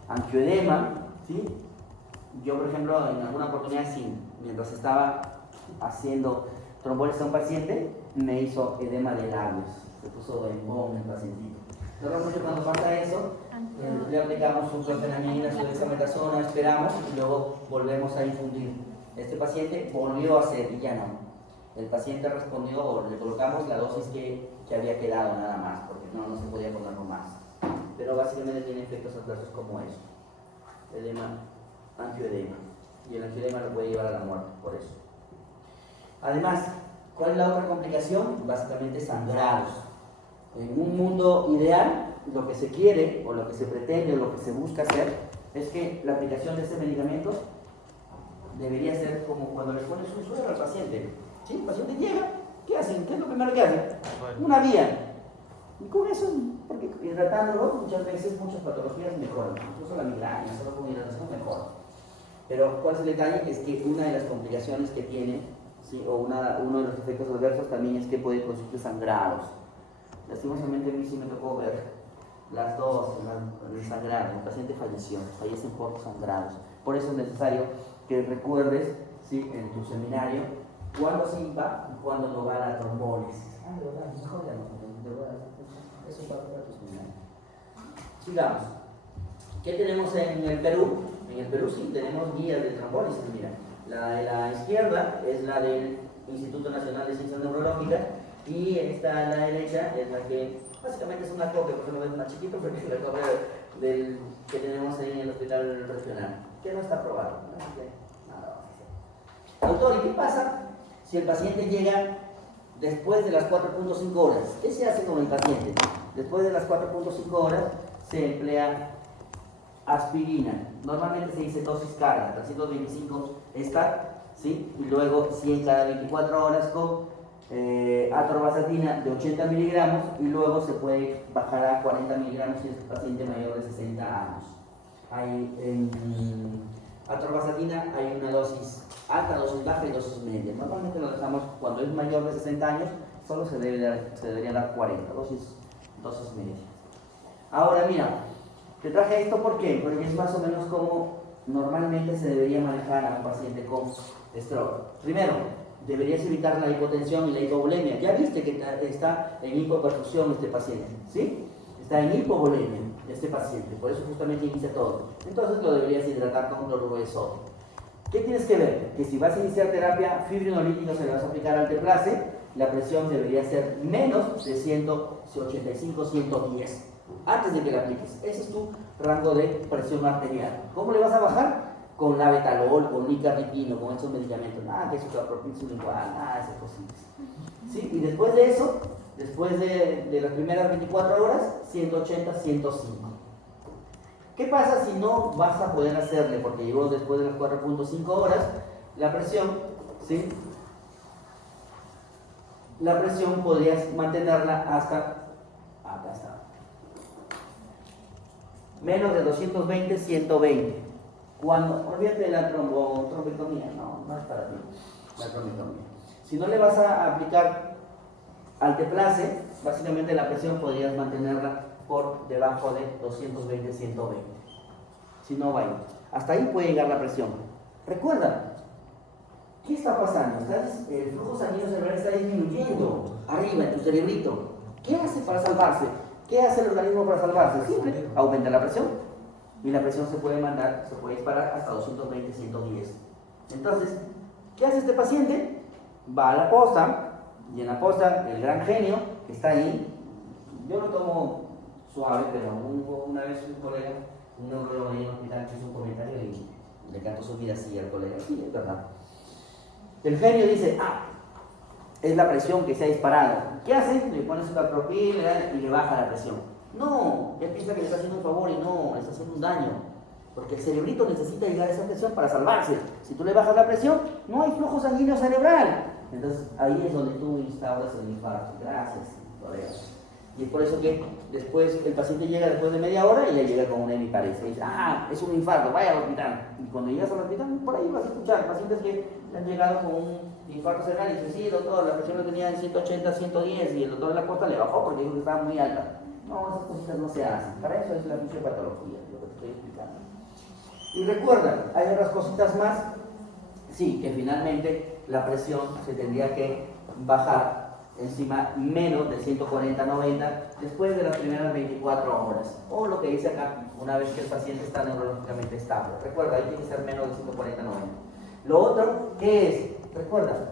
angioedema, ¿sí? Yo, por ejemplo, en alguna oportunidad, mientras estaba haciendo trombolis a un paciente, me hizo edema de labios, se puso embón el pacientito. Normalmente cuando pasa eso, le aplicamos un clofenamina, su dexametasona, esperamos y luego volvemos a infundir. Este paciente volvió a hacer y ya no. El paciente respondió, o le colocamos la dosis que había quedado nada más, porque no se podía ponerlo más. Pero básicamente tiene efectos adversos como eso: edema, angioedema. Y el angioedema lo puede llevar a la muerte, por eso. Además, ¿cuál es la otra complicación? Básicamente sangrados. En un mundo ideal, lo que se quiere, o lo que se pretende, o lo que se busca hacer, es que la aplicación de este medicamento debería ser como cuando le pones un suero al paciente. ¿Sí? El paciente llega, ¿qué hacen? ¿Qué es lo primero que hacen? Una vía. Y con eso, porque hidratándolo, muchas veces muchas patologías mejoran, incluso la migraña, solo con hidratación mejora. Pero ¿cuál es el detalle? Es que una de las complicaciones que tiene, ¿sí? O uno de los efectos adversos también es que puede producir sangrados. Lastimosamente a mí sí me tocó ver las dos, el sangrado, el paciente fallece por sangrados. Por eso es necesario que recuerdes, ¿sí? En tu seminario cuándo sí va y cuándo no va la trombólisis. Ah, de verdad, mejor ya no. Eso va para tu seminario. Sigamos. ¿Qué tenemos en el Perú? En el Perú sí tenemos guías de trombólisis. Mira, la de la izquierda es la del Instituto Nacional de Ciencias Neurológicas y esta a la derecha es la que básicamente es una copia, porque no es más chiquito, pero es la copia del que tenemos en el hospital regional, que no está aprobado. Así que nada vamos a hacer. Autor, ¿y qué pasa si el paciente llega después de las 4.5 horas? ¿Qué se hace con el paciente? Después de las 4.5 horas se emplea aspirina. Normalmente se dice dosis carga, 325 esta, ¿sí? Y luego 100 cada 24 horas con atorvastatina de 80 miligramos y luego se puede bajar a 40 miligramos si es un paciente mayor de 60 años. En atorvastatina hay una dosis alta, dosis baja y dosis media. Normalmente lo dejamos cuando es mayor de 60 años, solo se debería dar 40, dosis medias. Ahora mira, te traje esto ¿por qué? Porque es más o menos como normalmente se debería manejar a un paciente con stroke. Primero, deberías evitar la hipotensión y la hipovolemia. Ya viste que está en hipoperfusión este paciente, ¿sí? Está en hipovolemia este paciente, por eso justamente inicia todo. Entonces lo deberías hidratar con cloruro de sodio. ¿Qué tienes que ver? Que si vas a iniciar terapia fibrinolítica se le vas a aplicar alteplase, la presión debería ser menos de 185-110 antes de que la apliques. Ese es tu rango de presión arterial. ¿Cómo le vas a bajar? Con labetalol, con nicaripino, con esos medicamentos. Nada que sucapropin igual, nada de esas cositas. ¿Sí? Y después de eso, después de las primeras 24 horas, 180, 105. ¿Qué pasa si no vas a poder hacerle? Porque llegó después de las 4.5 horas, la presión, ¿sí? La presión podrías mantenerla hasta, acá está, menos de 220, 120. Cuando, olvídate de la trombotomía, no es para ti, la trombotomía. Si no le vas a aplicar alteplase, básicamente la presión podrías mantenerla por debajo de 220, 120. Si no va ahí. Hasta ahí puede llegar la presión. Recuerda, ¿qué está pasando? El flujo sanguíneo cerebral está disminuyendo arriba en tu cerebrito. ¿Qué hace para salvarse? ¿Qué hace el organismo para salvarse? Simple, aumenta la presión. Y la presión se puede disparar hasta 220, 110. Entonces, ¿qué hace este paciente? Va a la posta, y en la posta el gran genio que está ahí, yo lo tomo suave, pero una vez un colega, un neurólogo en el hospital, hizo un comentario y le cantó su vida así al colega. Sí, es verdad. El genio dice, es la presión que se ha disparado. ¿Qué hace? Le pone su capropil y le baja la presión. No, él piensa que le está haciendo un favor y no, le está haciendo un daño. Porque el cerebrito necesita llegar a esa presión para salvarse. Si tú le bajas la presión, no hay flujo sanguíneo cerebral. Entonces ahí es donde tú instauras el infarto. Gracias, colega. Y es por eso que después el paciente llega después de media hora y ya llega con una hemiparesia. Y dice, es un infarto, vaya al hospital. Y cuando llegas al hospital, por ahí vas a escuchar pacientes que han llegado con un infarto cerebral y dicen, sí, doctor, la presión lo tenía en 180, 110 y el doctor de la costa le bajó porque dijo que estaba muy alta. No, esas cositas no se hacen. Para eso es la fisiopatología, lo que te estoy explicando. Y recuerda, hay otras cositas más. Sí, que finalmente la presión se tendría que bajar encima menos de 140-90 después de las primeras 24 horas. O lo que dice acá, una vez que el paciente está neurológicamente estable. Recuerda, ahí tiene que ser menos de 140-90. Lo otro, ¿qué es? Recuerda,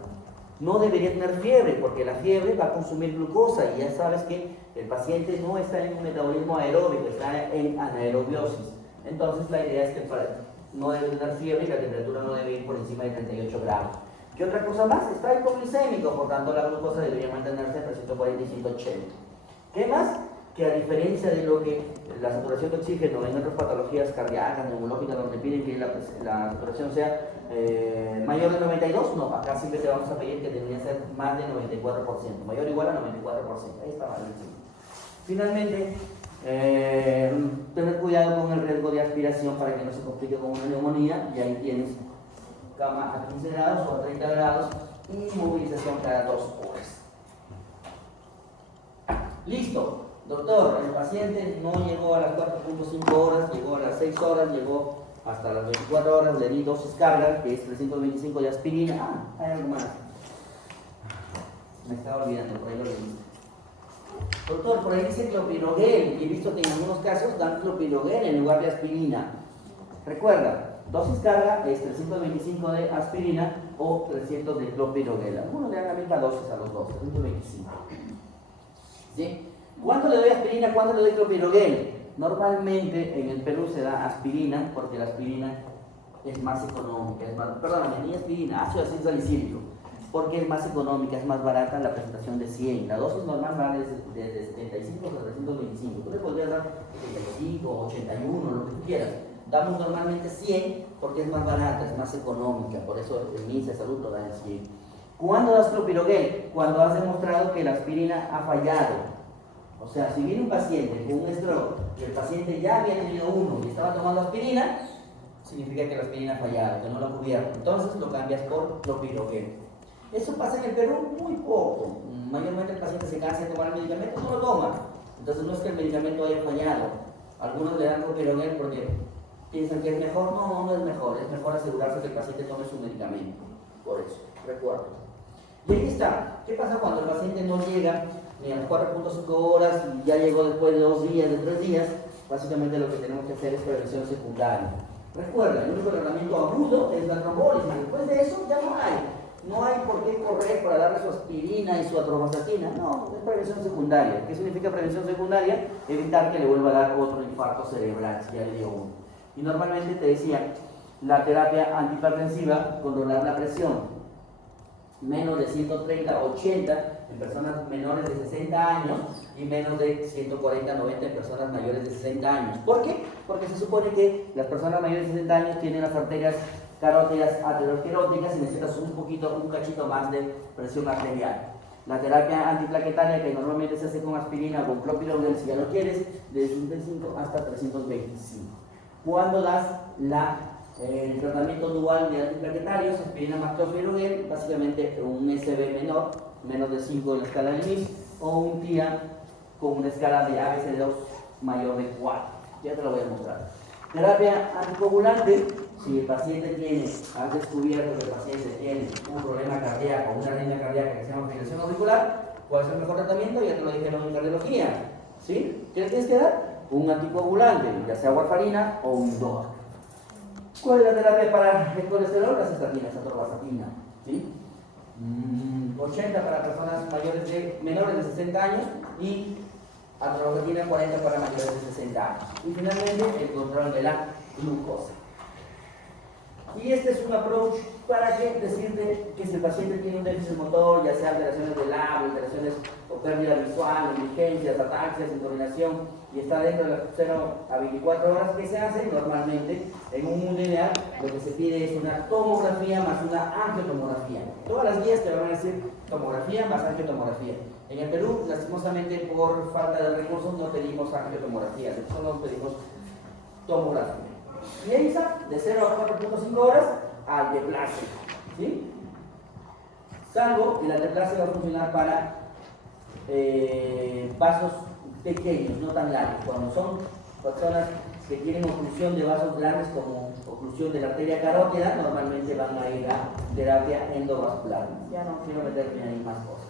no debería tener fiebre, porque la fiebre va a consumir glucosa y ya sabes que el paciente no está en un metabolismo aeróbico, está en anaerobiosis. Entonces la idea es que no debe tener fiebre y la temperatura no debe ir por encima de 38 grados. ¿Qué otra cosa más? Está hipoglicémico, por tanto la glucosa debería mantenerse entre 140 y 180. ¿Qué más? Que a diferencia de lo que la saturación de oxígeno en otras patologías cardíacas, neurológicas, donde piden que la saturación sea mayor de 92, no, acá siempre te vamos a pedir que debería ser más de 94%, mayor o igual a 94%. Ahí está mal. Finalmente, Tener cuidado con el riesgo de aspiración para que no se complique con una neumonía, y ahí tienes cama a 15 grados o a 30 grados y movilización cada 2 horas. Listo, doctor, el paciente no llegó a las 4.5 horas, llegó a las 6 horas, llegó hasta las 24 horas, le di dosis carga, que es 325 de aspirina. Hay algo más. Me estaba olvidando, por ahí lo leí. Doctor, por ahí dice clopidogrel, y he visto que en algunos casos dan clopidogrel en lugar de aspirina. Recuerda, dosis carga es 325 de aspirina o 300 de clopidogrel. Algunos le dan la misma dosis a los dos, 325. ¿Sí? ¿Cuándo le doy aspirina? ¿Cuándo le doy clopidogrel? Normalmente en el Perú se da aspirina porque la aspirina es más económica, perdóname, ni aspirina, ácido salicílico, porque es más económica, es más barata la presentación de 100. La dosis normal va desde 75 hasta 325. Tú le podrías dar 75, 81, lo que tú quieras. Damos normalmente 100 porque es más barata, es más económica, por eso el MINSA de Salud lo da en 100. ¿Cuándo das clopidogrel? Cuando has demostrado que la aspirina ha fallado. O sea, si viene un paciente con un stroke y el paciente ya había tenido uno y estaba tomando aspirina, significa que la aspirina ha fallado, que no lo ha cubierto. Entonces lo cambias por clopidogrel. Eso pasa en el Perú muy poco. Mayormente el paciente se cansa de tomar el medicamento, no lo toma. Entonces no es que el medicamento haya fallado. Algunos le dan clopidogrel porque piensan que es mejor. No, no es mejor. Es mejor asegurarse que el paciente tome su medicamento. Por eso, recuerdo. Y ahí está. ¿Qué pasa cuando el paciente no llega ni a las 4.5 horas y ya llegó después de 2 días, de 3 días? Básicamente lo que tenemos que hacer es prevención secundaria. Recuerda, el único tratamiento agudo es la trombólisis. Después de eso ya no hay. No hay por qué correr para darle su aspirina y su atorvastatina. No, es prevención secundaria. ¿Qué significa prevención secundaria? Evitar que le vuelva a dar otro infarto cerebral, si ya le dio uno. Y normalmente te decía, la terapia antihipertensiva, controlar la presión. Menos de 130, 80 en personas menores de 60 años y menos de 140, 90 en personas mayores de 60 años. ¿Por qué? Porque se supone que las personas mayores de 60 años tienen las arterias carótidas ateroscleróticas y necesitas un cachito más de presión arterial. La terapia antiplaquetaria, que normalmente se hace con aspirina o con clopidogrel, si ya lo quieres, de 65 hasta 325. ¿Cuándo das el tratamiento dual de antiplaquetarios, aspirina más clopidogrel? Básicamente un SB menor, menos de 5 en la escala de MIS, o un TIA con una escala de ABCD2 mayor de 4. Ya te lo voy a mostrar. Terapia anticoagulante. Si el paciente has descubierto que el paciente tiene un problema cardíaco, una arritmia cardíaca que se llama fibrilación auricular, ¿cuál es el mejor tratamiento? Ya te lo dijeron en cardiología. ¿Sí? ¿Qué le tienes que dar? Un anticoagulante, ya sea warfarina o un DOAC. ¿Cuál es la terapia para el colesterol? Las estatinas, atorvastatina. ¿Sí? 80 para personas menores de 60 años y atorvastatina 40 para mayores de 60 años. Y finalmente el control de la glucosa. Y este es un approach para decirte que si el paciente tiene un déficit motor, ya sea alteraciones del labio, alteraciones o pérdida visual, negligencias, ataxias, incoordinación, y está dentro de las 0 a 24 horas, ¿qué se hace? Normalmente, en un mundo ideal, lo que se pide es una tomografía más una angiotomografía. Todas las guías te van a decir tomografía más angiotomografía. En el Perú, lastimosamente, por falta de recursos, no pedimos angiotomografía, solo pedimos tomografía. Y ahí está, de 0 a 4.5 horas al deplace, ¿sí? Salvo que el deplace va a funcionar para vasos pequeños, no tan largos. Cuando son personas que tienen oclusión de vasos grandes como oclusión de la arteria carótida, normalmente van a ir a terapia endovascular. Ya no quiero meterme ahí más cosas.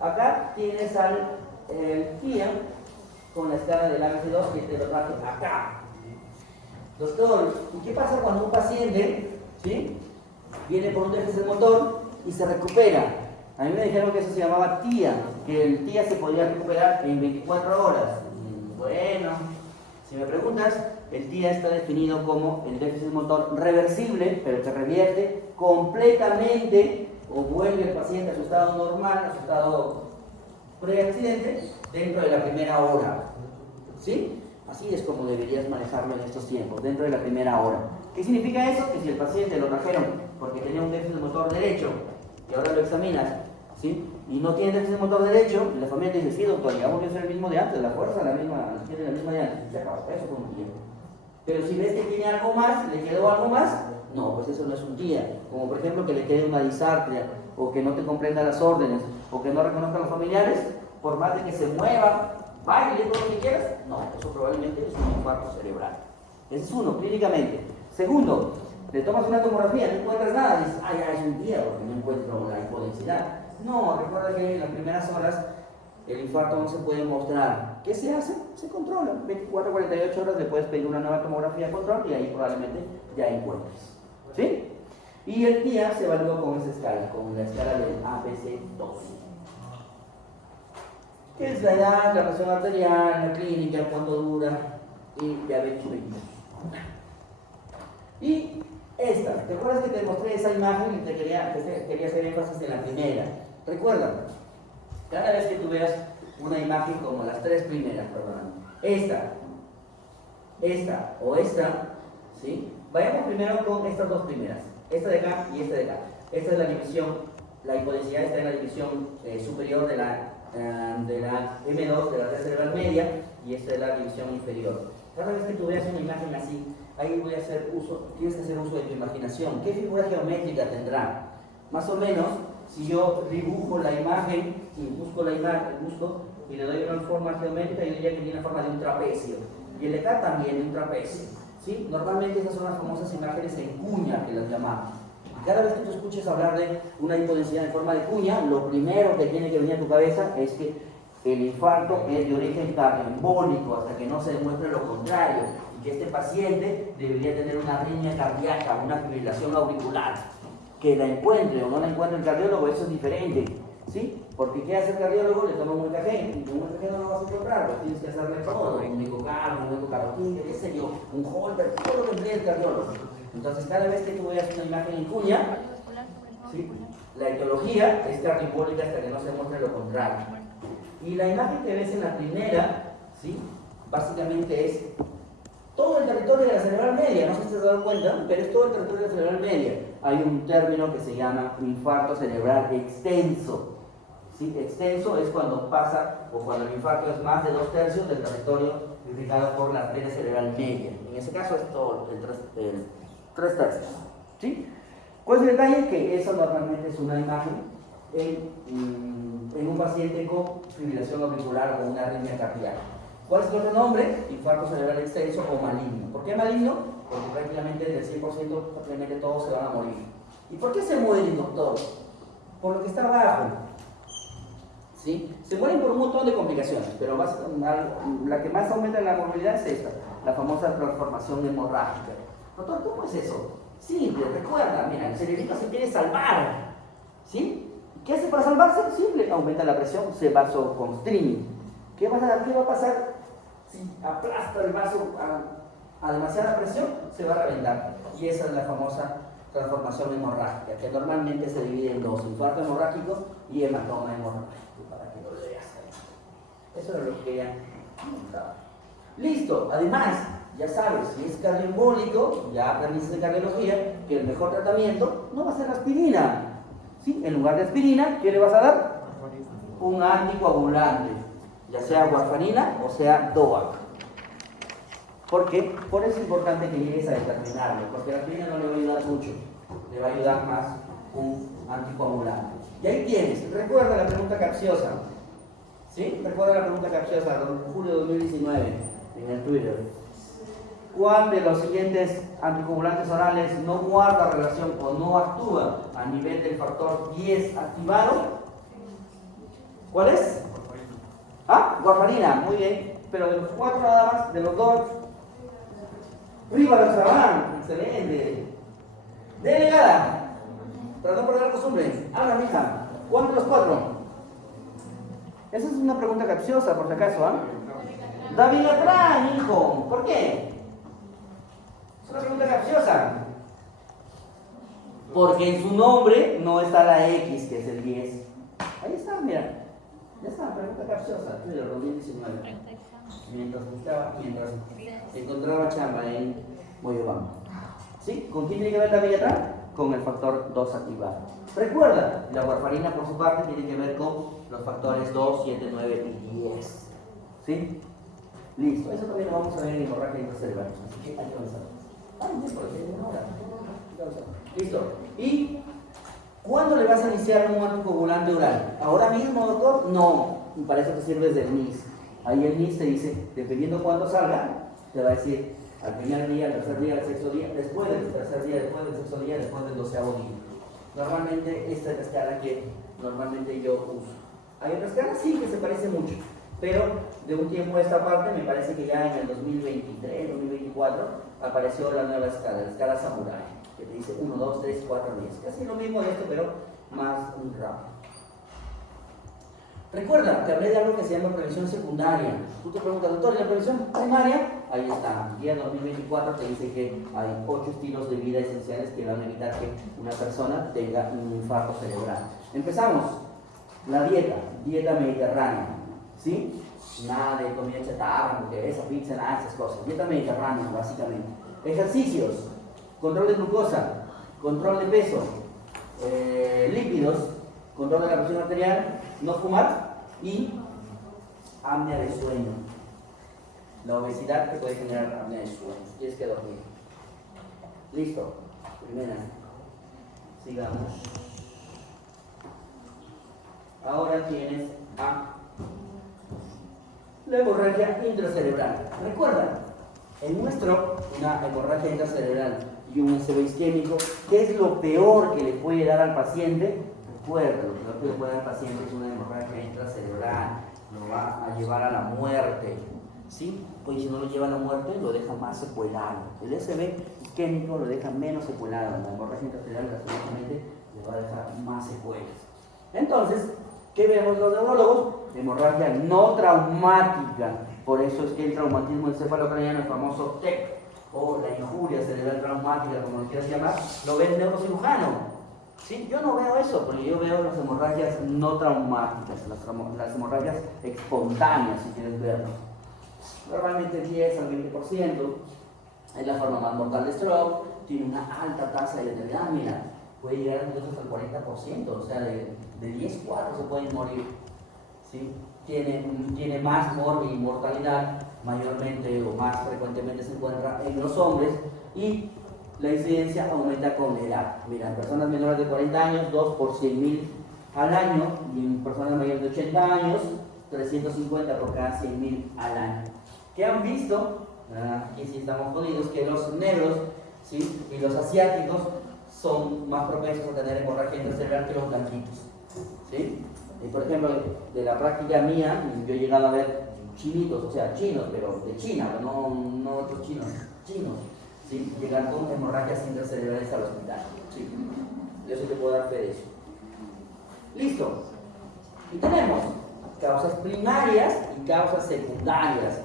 Acá tienes al TIA con la escala del ABC2 que te lo traje acá. Doctor, ¿y qué pasa cuando un paciente, ¿sí?, viene por un déficit motor y se recupera? A mí me dijeron que eso se llamaba TIA, que el TIA se podía recuperar en 24 horas. Bueno, si me preguntas, el TIA está definido como el déficit motor reversible, pero que revierte completamente o vuelve el paciente a su estado normal, a su estado pre-accidente, dentro de la primera hora. ¿Sí? Así es como deberías manejarlo en estos tiempos, dentro de la primera hora. ¿Qué significa eso? Que si el paciente lo trajeron porque tenía un déficit motor derecho y ahora lo examinas, ¿sí? Y no tiene déficit motor derecho, y la familia te dice, sí, doctor, digamos que es el mismo de antes, la fuerza tiene la misma de antes, se acabó, eso fue un TIA. Pero si ves que tiene algo más, le quedó algo más, no, pues eso no es un TIA. Como por ejemplo que le quede una disartria, o que no te comprenda las órdenes, o que no reconozca a los familiares, por más de que se mueva, baile, todo lo que quieras, no, eso probablemente es un infarto cerebral. Ese es uno, clínicamente. Segundo, le tomas una tomografía, no encuentras nada, dices, ah, ya es un TIA porque no encuentro la hipodensidad. No, recuerda que en las primeras horas el infarto no se puede mostrar. ¿Qué se hace? Se controla. 24 48 horas le puedes pedir una nueva tomografía de control y ahí probablemente ya encuentres. ¿Sí? Y el TIA se evalúa con esa escala, con la escala del APC-2. ¿Qué es la edad, la presión arterial, la clínica, cuánto dura y diabetes mellitus? Y esta, ¿te acuerdas que te mostré esa imagen y te quería hacer énfasis en la primera? Recuerda, cada vez que tú veas una imagen como las tres primeras, perdón, esta o esta, ¿sí? Vayamos primero con estas dos primeras, esta de acá y esta de acá. Esta es la división, la hipodensidad está en la división superior de la M2, de la red cerebral media, y esta es la división inferior. Cada vez que tú veas una imagen así, ahí tienes que hacer uso de tu imaginación. ¿Qué figura geométrica tendrá? Más o menos, si yo dibujo la imagen y busco y le doy una forma geométrica, yo diría que tiene la forma de un trapecio. Y el de acá también de un trapecio. ¿Sí? Normalmente esas son las famosas imágenes en cuña que las llamamos. Y cada vez que tú escuches hablar de una hipodensidad en forma de cuña, lo primero que tiene que venir a tu cabeza es que el infarto es de origen cardioembólico hasta que no se demuestre lo contrario, y que este paciente debería tener una arritmia cardíaca, una fibrilación auricular. Que la encuentre o no la encuentre el cardiólogo, eso es diferente, ¿sí? Porque ¿qué hace el cardiólogo? Le toma un EKG, y con un EKG no lo vas a encontrar, pues tienes que hacerle todo, un ecocardio, un ecocarotide, qué sé yo, un Holter, todo lo que emplea el cardiólogo. Entonces, cada vez que tú veas una imagen en cuña, ¿sí? La etiología es cardioembólica hasta que no se muestre lo contrario. Y la imagen que ves en la primera, ¿sí? Básicamente es todo el territorio de la cerebral media, no sé si te has dado cuenta, pero es todo el territorio de la cerebral media. Hay un término que se llama infarto cerebral extenso. ¿Sí? Extenso es cuando pasa, o cuando el infarto es más de 2/3 del territorio irrigado por la arteria cerebral media. En ese caso es todo el 3/3. ¿Sí? ¿Cuál es el detalle? Que eso normalmente es una imagen en un paciente con fibrilación auricular o una arritmia cardíaca. ¿Cuál es el otro nombre? Infarto cerebral extenso o maligno. ¿Por qué maligno? Porque prácticamente del 100% prácticamente todos se van a morir. ¿Y por qué se mueren, doctor? Por lo que está abajo. ¿Sí? Se mueren por un montón de complicaciones, pero la que más aumenta la morbilidad es esta, la famosa transformación hemorrágica. Doctor, ¿cómo es eso? Simple, recuerda, mira, el cerebrito se quiere salvar. ¿Sí? ¿Qué hace para salvarse? Simple, aumenta la presión, se vasoconstriñe. ¿Qué va a pasar si aplasta el vaso a demasiada presión? Se va a reventar. Y esa es la famosa transformación hemorrágica, que normalmente se divide en dos: infarto hemorrágico y hematoma hemorrágico, para que lo veas ahí. Eso es lo que quería comentar. Listo, además, ya sabes, si es cardioembólico, ya aprendiste de cardiología, que el mejor tratamiento no va a ser aspirina. ¿Sí? En lugar de aspirina, ¿qué le vas a dar? Un anticoagulante, ya sea warfarina o sea DOAC. ¿Por qué? Por eso es importante que llegues a determinarlo, porque la aspirina no le va a ayudar mucho, le va a ayudar más un anticoagulante. Y ahí tienes, recuerda la pregunta capciosa, ¿sí? Recuerda la pregunta capciosa de julio de 2019 en el Twitter. ¿Cuál de los siguientes anticoagulantes orales no guarda relación o no actúa a nivel del factor 10 activado? ¿Cuál es? ¿Ah? Warfarina, muy bien. Pero de los 4 nada más, de los 2. Rivaroxaban, excelente. Delegada, para no perder la costumbre, habla, mija. ¿Cuál de los 4? Esa es una pregunta capciosa, por si acaso, ¿ah? Dabigatran, hijo. ¿Por qué? Es una pregunta capciosa. Porque en su nombre no está la X, que es el 10. Ahí está, mira. Ya está, pregunta capciosa, Twitter 2019. Mientras encontraba chamba en Moyobamba. ¿Sí? ¿Con quién tiene que ver la Dabigatran? Con el factor 2 activado. Recuerda, la warfarina por su parte tiene que ver con los factores 2, 7, 9 y 10. ¿Sí? Listo. Eso también lo vamos a ver en hemorragia intracerebral. Así que hay que avanzar. Listo. ¿Y cuándo le vas a iniciar un anticoagulante oral? ¿Ahora mismo, doctor? No. Y para eso te sirves del NIS. Ahí el NIS te dice, dependiendo cuándo salga, te va a decir al primer día, al tercer día, al sexto día, después del tercer día, después del sexto día, después del 12º día. Normalmente esta es la escala que normalmente yo uso. Hay otra escala, sí, que se parece mucho, pero de un tiempo a esta parte, me parece que ya en el 2023, 2024, apareció la nueva escala, la escala Samurai, que te dice 1, 2, 3, 4, 10. Casi lo mismo de esto, pero más rápido. Recuerda, te hablé de algo que se llama prevención secundaria. Tú te preguntas, doctor, ¿y la prevención primaria? Ahí está. Guía 2024 te dice que hay 8 estilos de vida esenciales que van a evitar que una persona tenga un infarto cerebral. Empezamos. La dieta mediterránea. ¿Sí? Nada de comida chatarra, hamburguesa, pizza, nada de esas cosas. Dieta mediterránea, básicamente. Ejercicios, control de glucosa, control de peso, lípidos, control de la presión arterial, no fumar y apnea de sueño. La obesidad que puede generar apnea de sueño. Tienes que dormir. Listo. Primera. Sigamos. Ahora tienes a la hemorragia intracerebral. Recuerda, en un stroke, una hemorragia intracerebral y un SB isquémico, ¿qué es lo peor que le puede dar al paciente? Recuerda, lo peor que le puede dar al paciente es una hemorragia intracerebral, lo va a llevar a la muerte. ¿Sí? Pues si no lo lleva a la muerte, lo deja más secuelado. El SB isquémico lo deja menos secuelado, la hemorragia intracerebral lastimosamente le va a dejar más secuelas. Entonces, ¿qué vemos los neurólogos? Hemorragia no traumática. Por eso es que el traumatismo encefalocraniano, el famoso TEC, o la injuria cerebral traumática, como lo quieras llamar, lo ve el neurocirujano. ¿Sí? Yo no veo eso, porque yo veo las hemorragias no traumáticas, las hemorragias espontáneas, si quieres verlo. Normalmente 10 al 20%, es la forma más mortal de stroke, tiene una alta tasa de letalidad, mira, puede llegar entonces al 40%, o sea, de 10, 4 se pueden morir. ¿Sí? Tiene más mortalidad, mayormente o más frecuentemente se encuentra en los hombres y la incidencia aumenta con la edad. Mira, en personas menores de 40 años, 2 por 100.000 al año, y en personas mayores de 80 años, 350 por cada 100.000 al año. ¿Qué han visto? Aquí sí estamos jodidos, que los negros, ¿sí?, y los asiáticos son más propensos a tener hemorragia intracerebral que los blanquitos. ¿Sí? Y por ejemplo, de la práctica mía, yo he llegado a ver chinitos, o sea, chinos, pero de China, no otros chinos, ¿sí?, llegar con hemorragias intracerebrales al hospital. ¿Sí? Yo sí te puedo dar fe de eso. Listo. Y tenemos causas primarias y causas secundarias.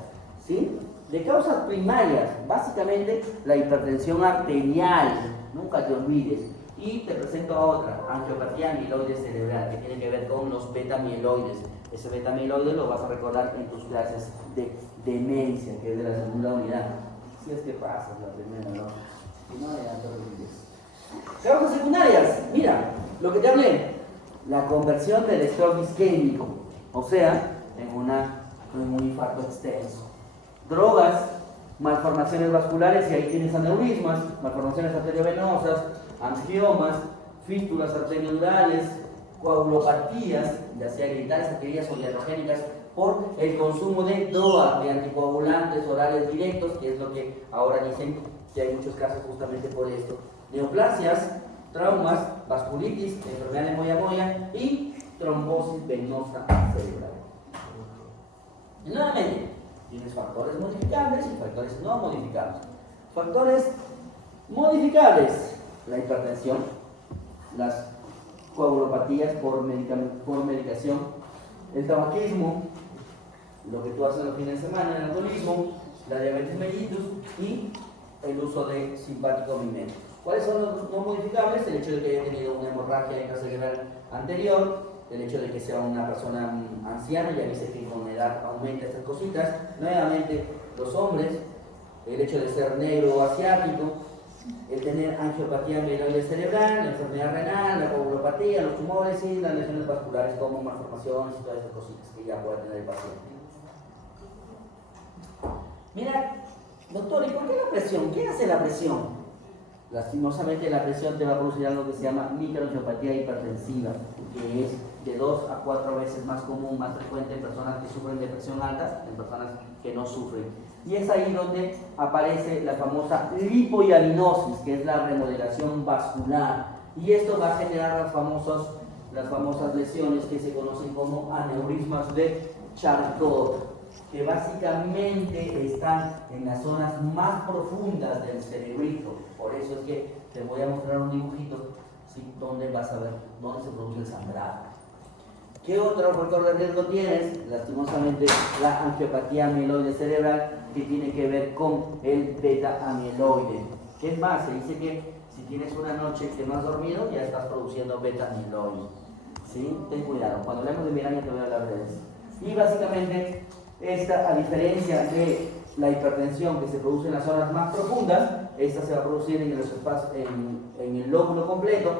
¿Sí? De causas primarias, básicamente la hipertensión arterial, nunca te olvides. Y te presento a otra, angiopatía amiloide cerebral, que tiene que ver con los beta-amiloides. Ese beta-amiloide lo vas a recordar en tus clases de demencia, que es de la segunda unidad. Si es que pasas la primera, ¿no? Si no, ya te olvides. Causas secundarias, mira, lo que te hablé, la conversión del stroke isquémico, o sea, en un infarto extenso. Drogas, malformaciones vasculares, y ahí tienes aneurismas, malformaciones arteriovenosas, angiomas, fístulas arteriodurales, coagulopatías, ya sea hereditarias, adquiridas o iatrogénicas, por el consumo de DOA, de anticoagulantes orales directos, que es lo que ahora dicen que hay muchos casos justamente por esto. Neoplasias, traumas, vasculitis, enfermedad de moya-moya y trombosis venosa cerebral. Y nuevamente, tienes factores modificables y factores no modificables. Factores modificables: la hipertensión, las coagulopatías por medicación, el tabaquismo, lo que tú haces los fines de semana, el alcoholismo, la diabetes mellitus y el uso de simpático mimético. ¿Cuáles son los no modificables? El hecho de que haya tenido una hemorragia intracerebral anterior, el hecho de que sea una persona anciana, ya viste que con la edad aumenta estas cositas. Nuevamente, los hombres, el hecho de ser negro o asiático, el tener angiopatía amiloide cerebral, la enfermedad renal, la coagulopatía, los tumores y las lesiones vasculares como malformaciones y todas esas cositas que ya puede tener el paciente. Mira, doctor, ¿y por qué la presión? ¿Qué hace la presión? Lastimosamente la presión te va a producir algo que se llama microangiopatía hipertensiva, que es de 2 a 4 veces más común, más frecuente en personas que sufren de presión alta, en personas que no sufren. Y es ahí donde aparece la famosa lipohialinosis, que es la remodelación vascular. Y esto va a generar las famosas lesiones que se conocen como aneurismas de Charcot, que básicamente están en las zonas más profundas del cerebrito. Por eso es que te voy a mostrar un dibujito, ¿sí?, donde vas a ver dónde se produce el sangrado. ¿Qué otro factor de riesgo tienes? Lastimosamente la angiopatía amiloide cerebral, que tiene que ver con el beta-amiloide. ¿Qué es más? Se dice que si tienes una noche que no has dormido, ya estás produciendo beta-amiloide. ¿Sí? Ten cuidado, cuando hablemos de migraña te voy a hablar de eso. Y básicamente, esta, a diferencia de la hipertensión que se produce en las zonas más profundas, esta se va a producir en el lóbulo completo,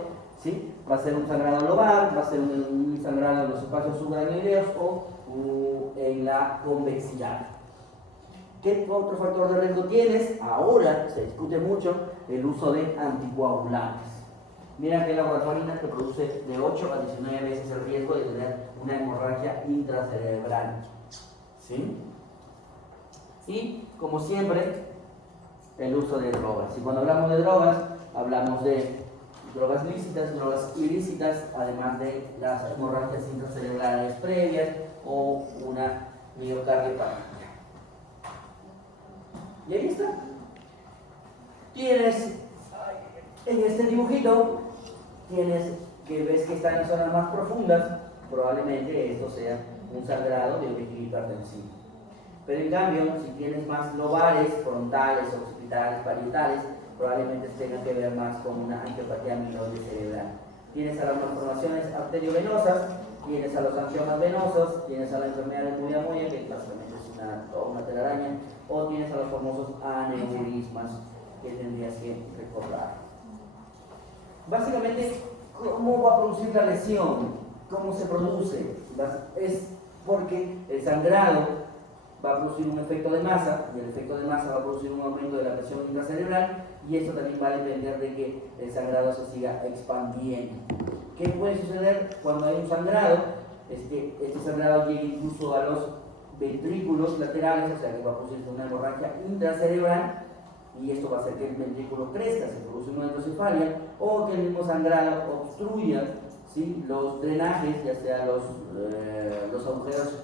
¿sí? Va a ser un sangrado lobar, va a ser un sangrado en los espacios subganglioideos o en la convexidad. ¿Qué otro factor de riesgo tienes? Ahora se discute mucho el uso de anticoagulantes. Mira que la warfarina te produce de 8 a 19 veces el riesgo de tener una hemorragia intracerebral, ¿sí? Y, como siempre, el uso de drogas. Y cuando hablamos de drogas, hablamos de drogas lícitas, drogas ilícitas, además de las hemorragias intracerebrales previas o una miocardiopatía. Y ahí está. Tienes, en este dibujito, tienes que ves que están en zonas más profundas, probablemente esto sea un sangrado de origen hipertensivo. Pero en cambio, si tienes más lobares, frontales, occipitales, parietales, probablemente tenga que ver más con una angiopatía amiloide cerebral. Tienes a las malformaciones arteriovenosas, tienes a los angiomas venosos, tienes a la enfermedad de Moya-Moya, que básicamente es una telaraña, o tienes a los famosos aneurismas que tendrías que recordar. Básicamente, ¿cómo va a producir la lesión? ¿Cómo se produce? Es porque el sangrado va a producir un efecto de masa, y el efecto de masa va a producir un aumento de la presión intracerebral, y eso también va a depender de que el sangrado se siga expandiendo. ¿Qué puede suceder cuando hay un sangrado? Es que este sangrado llegue incluso a los ventrículos laterales, o sea que va a producirse una hemorragia intracerebral, y esto va a hacer que el ventrículo crezca, se produce una hidrocefalia, o que el mismo sangrado obstruya, ¿sí?, los drenajes, ya sea los agujeros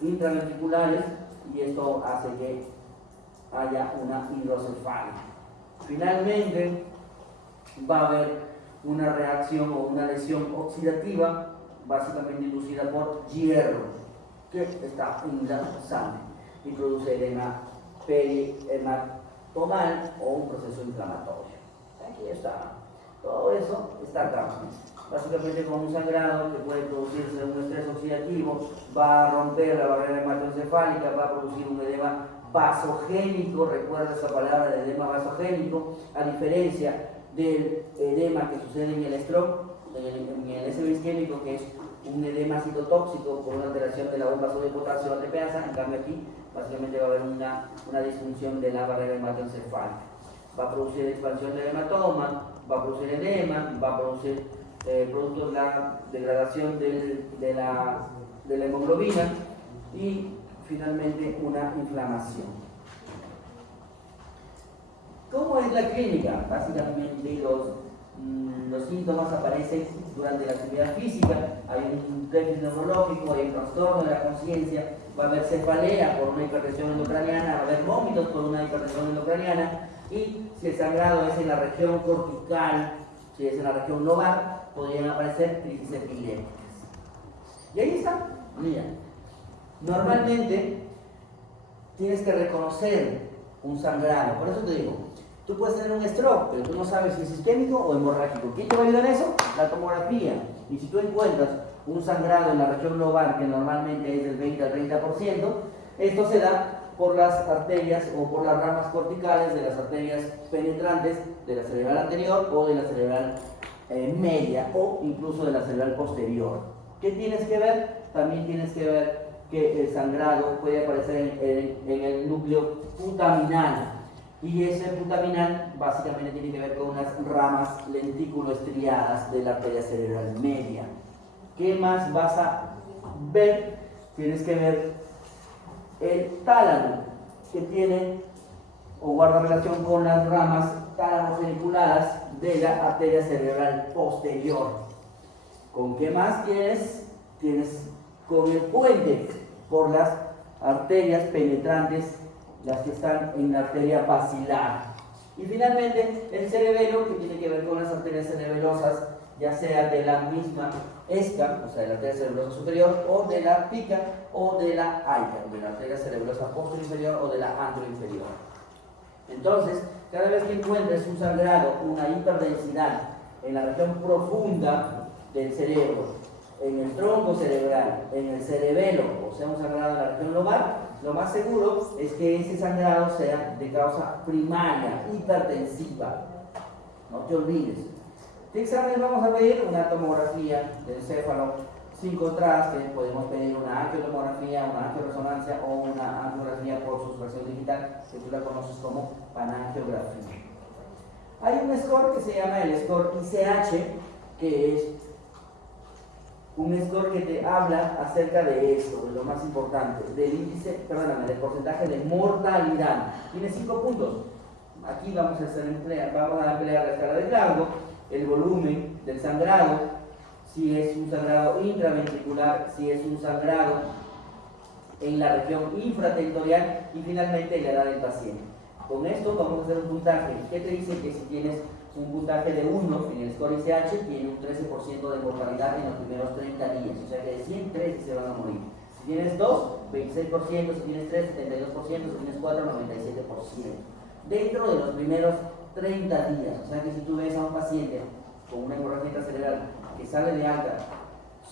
intraventriculares, y esto hace que haya una hidrocefalia. Finalmente, va a haber una reacción o una lesión oxidativa, básicamente inducida por hierro, que está en la sangre y produce edema perihematomal o un proceso inflamatorio. Aquí está. Todo eso está acá. Básicamente, con un sangrado que puede producirse un estrés oxidativo, va a romper la barrera hematoencefálica, va a producir un edema vasogénico. Recuerda esa palabra de edema vasogénico, a diferencia del edema que sucede en el stroke, en el SM isquémico, que es un edema citotóxico por una alteración de la bomba sodio-potasio ATPasa. En cambio, aquí básicamente va a haber una disfunción de la barrera hematoencefálica. Va a producir expansión del hematoma, va a producir edema, va a producir producto de la degradación de la hemoglobina y finalmente una inflamación. ¿Cómo es la clínica? Básicamente los síntomas aparecen durante la actividad física, hay un déficit neurológico, hay un trastorno de la conciencia, va a haber cefalea por una hipertensión endocraniana, va a haber vómitos por una hipertensión endocraniana, y si el sangrado es en la región cortical, si es en la región lobar, podrían aparecer crisis epilépticas. Y ahí está, mira, normalmente tienes que reconocer un sangrado. Por eso te digo, tú puedes tener un stroke, pero tú no sabes si es isquémico o hemorrágico. ¿Quién te va a ayudar en eso? La tomografía. Y si tú encuentras un sangrado en la región lobar, que normalmente es del 20 al 30%, esto se da por las arterias o por las ramas corticales de las arterias penetrantes de la cerebral anterior o de la cerebral media o incluso de la cerebral posterior. ¿Qué tienes que ver? También tienes que ver que el sangrado puede aparecer en el núcleo putaminal, y ese putaminal básicamente tiene que ver con unas ramas lentículo-estriadas de la arteria cerebral media. ¿Qué más vas a ver? Tienes que ver el tálamo, que tiene o guarda relación con las ramas tálamo-geniculadas de la arteria cerebral posterior. ¿Con qué más tienes? Tienes con el puente por las arterias penetrantes, las que están en la arteria basilar. Y finalmente el cerebelo, que tiene que ver con las arterias cerebelosas, ya sea de la misma esca, o sea, de la arteria cerebelosa superior, o de la pica, o de la aica, de la arteria cerebelosa posterior inferior o de la anteroinferior. Entonces, cada vez que encuentres un sangrado, una hiperdensidad en la región profunda del cerebro, en el tronco cerebral, en el cerebelo, o sea, un sangrado en la región lobar, lo más seguro es que ese sangrado sea de causa primaria, hipertensiva. No te olvides. ¿Qué exámenes vamos a pedir? Una tomografía del encéfalo sin contraste, podemos pedir una angiotomografía, una angioresonancia o una angiografía por sustracción digital, que tú la conoces como panangiografía. Hay un score que se llama el score ICH, que es un score que te habla acerca de esto, de lo más importante, del índice, del porcentaje de mortalidad. Tiene 5 puntos. Aquí vamos a emplear la escala de Glasgow, el volumen del sangrado, si es un sangrado intraventricular, si es un sangrado en la región infratentorial y finalmente la edad del paciente. Con esto vamos a hacer un puntaje. ¿Qué te dice? Que si tienes un puntaje de 1 en el score ICH, tiene un 13% de mortalidad en los primeros 30 días, o sea que de 100, 13 se van a morir. Si tienes 2, 26%, si tienes 3, 72%, si tienes 4, 97%. Dentro de los primeros 30 días, o sea que si tú ves a un paciente con una hemorragia cerebral que sale de alta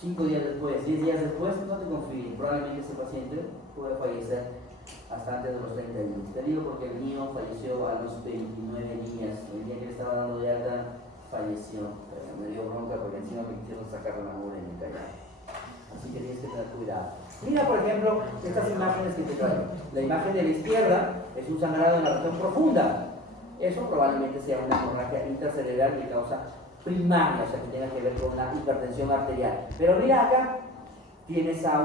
5 días después, 10 días después, no te confíes, probablemente ese paciente puede fallecer hasta antes de los 30 días. Te digo porque el mío falleció a los 29 días, el día que le estaba dando de alta falleció, me dio bronca porque encima me quisieron sacar la mugre y me caí. Así que tienes que tener cuidado. Mira, por ejemplo, estas imágenes que te traigo. La imagen de la izquierda es un sangrado en la región profunda. Eso probablemente sea una hemorragia intracerebral de causa primaria, o sea que tenga que ver con una hipertensión arterial. Pero mira acá, tienes a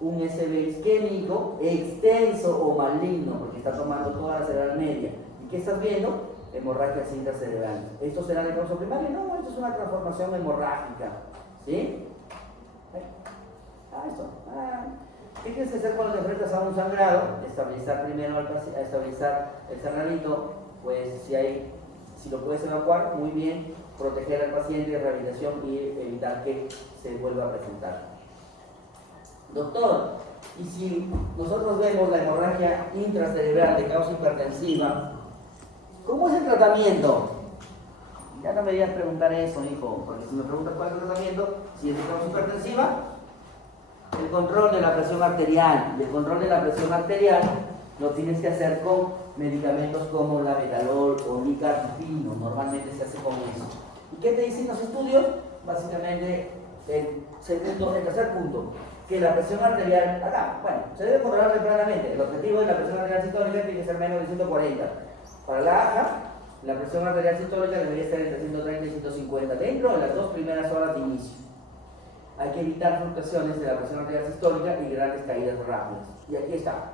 un SB isquémico extenso o maligno, porque está tomando toda la cerebral media. ¿Y qué estás viendo? Hemorragias intracerebrales. ¿Esto será de causa primaria? No, esto es una transformación hemorrágica. ¿Sí? ¿Qué tienes que hacer cuando te enfrentas a un sangrado? Estabilizar primero estabilizar el sangradito, pues si lo puedes evacuar, muy bien, proteger al paciente, rehabilitación y evitar que se vuelva a presentar. Doctor, y si nosotros vemos la hemorragia intracerebral de causa hipertensiva, ¿cómo es el tratamiento? Ya no me voy a preguntar eso, hijo, porque si me preguntas cuál es el tratamiento, si es de causa hipertensiva, el control de la presión arterial. Y el control de la presión arterial lo tienes que hacer con medicamentos como la labetalol o nicardipino. Normalmente se hace con eso. ¿Y qué te dicen los estudios? Básicamente, el tercer punto, que la presión arterial, acá, bueno, se debe controlar tempranamente. El objetivo de la presión arterial sistólica tiene que ser menos de 140. Para la AJA, la presión arterial sistólica debería estar entre 130 y 150 dentro de las 2 primeras horas de inicio. Hay que evitar fluctuaciones de la presión arterial sistólica y grandes caídas rápidas. Y aquí está.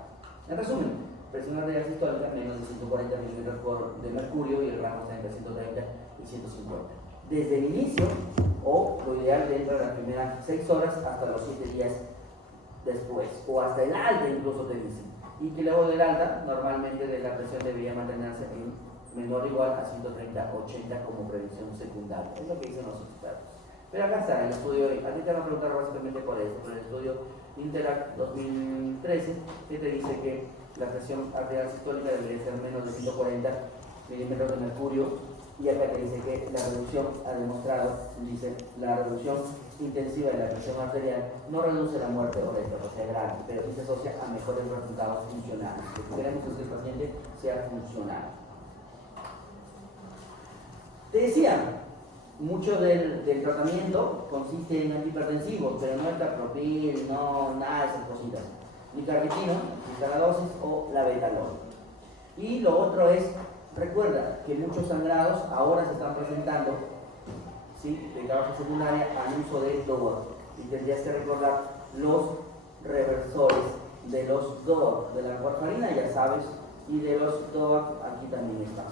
En resumen, presión arterial sistólica menos de 140 milímetros de mercurio y el rango está entre 130 y 150. Desde el inicio, o lo ideal dentro de las primeras 6 horas hasta los 7 días después, o hasta el alta incluso te dicen. Y que luego del alta, normalmente la presión debería mantenerse en menor o igual a 130-80 como prevención secundaria. Es lo que dicen los expertos. Pero acá está el estudio, a ti te van a preguntar básicamente por esto, por el estudio Interact 2013, que te dice que la presión arterial sistólica debería ser menos de 140 milímetros de mercurio Y acá te dice que la reducción ha demostrado, dice, la reducción intensiva de la presión arterial no reduce la muerte o la hipertrofia grave, pero sí se asocia a mejores resultados funcionales. Lo que queremos es que el paciente sea funcional. Te decía, mucho del tratamiento consiste en antihipertensivos, pero no el captopril, no nada de esas cositas. Ni carnitina, ni dosis o la betalol. Y lo otro es, recuerda que muchos sangrados ahora se están presentando, ¿sí?, de causa secundaria al uso de DOAC. Y tendrías que recordar los reversores de los DOAC, de la warfarina, ya sabes, y de los DOAC, aquí también está.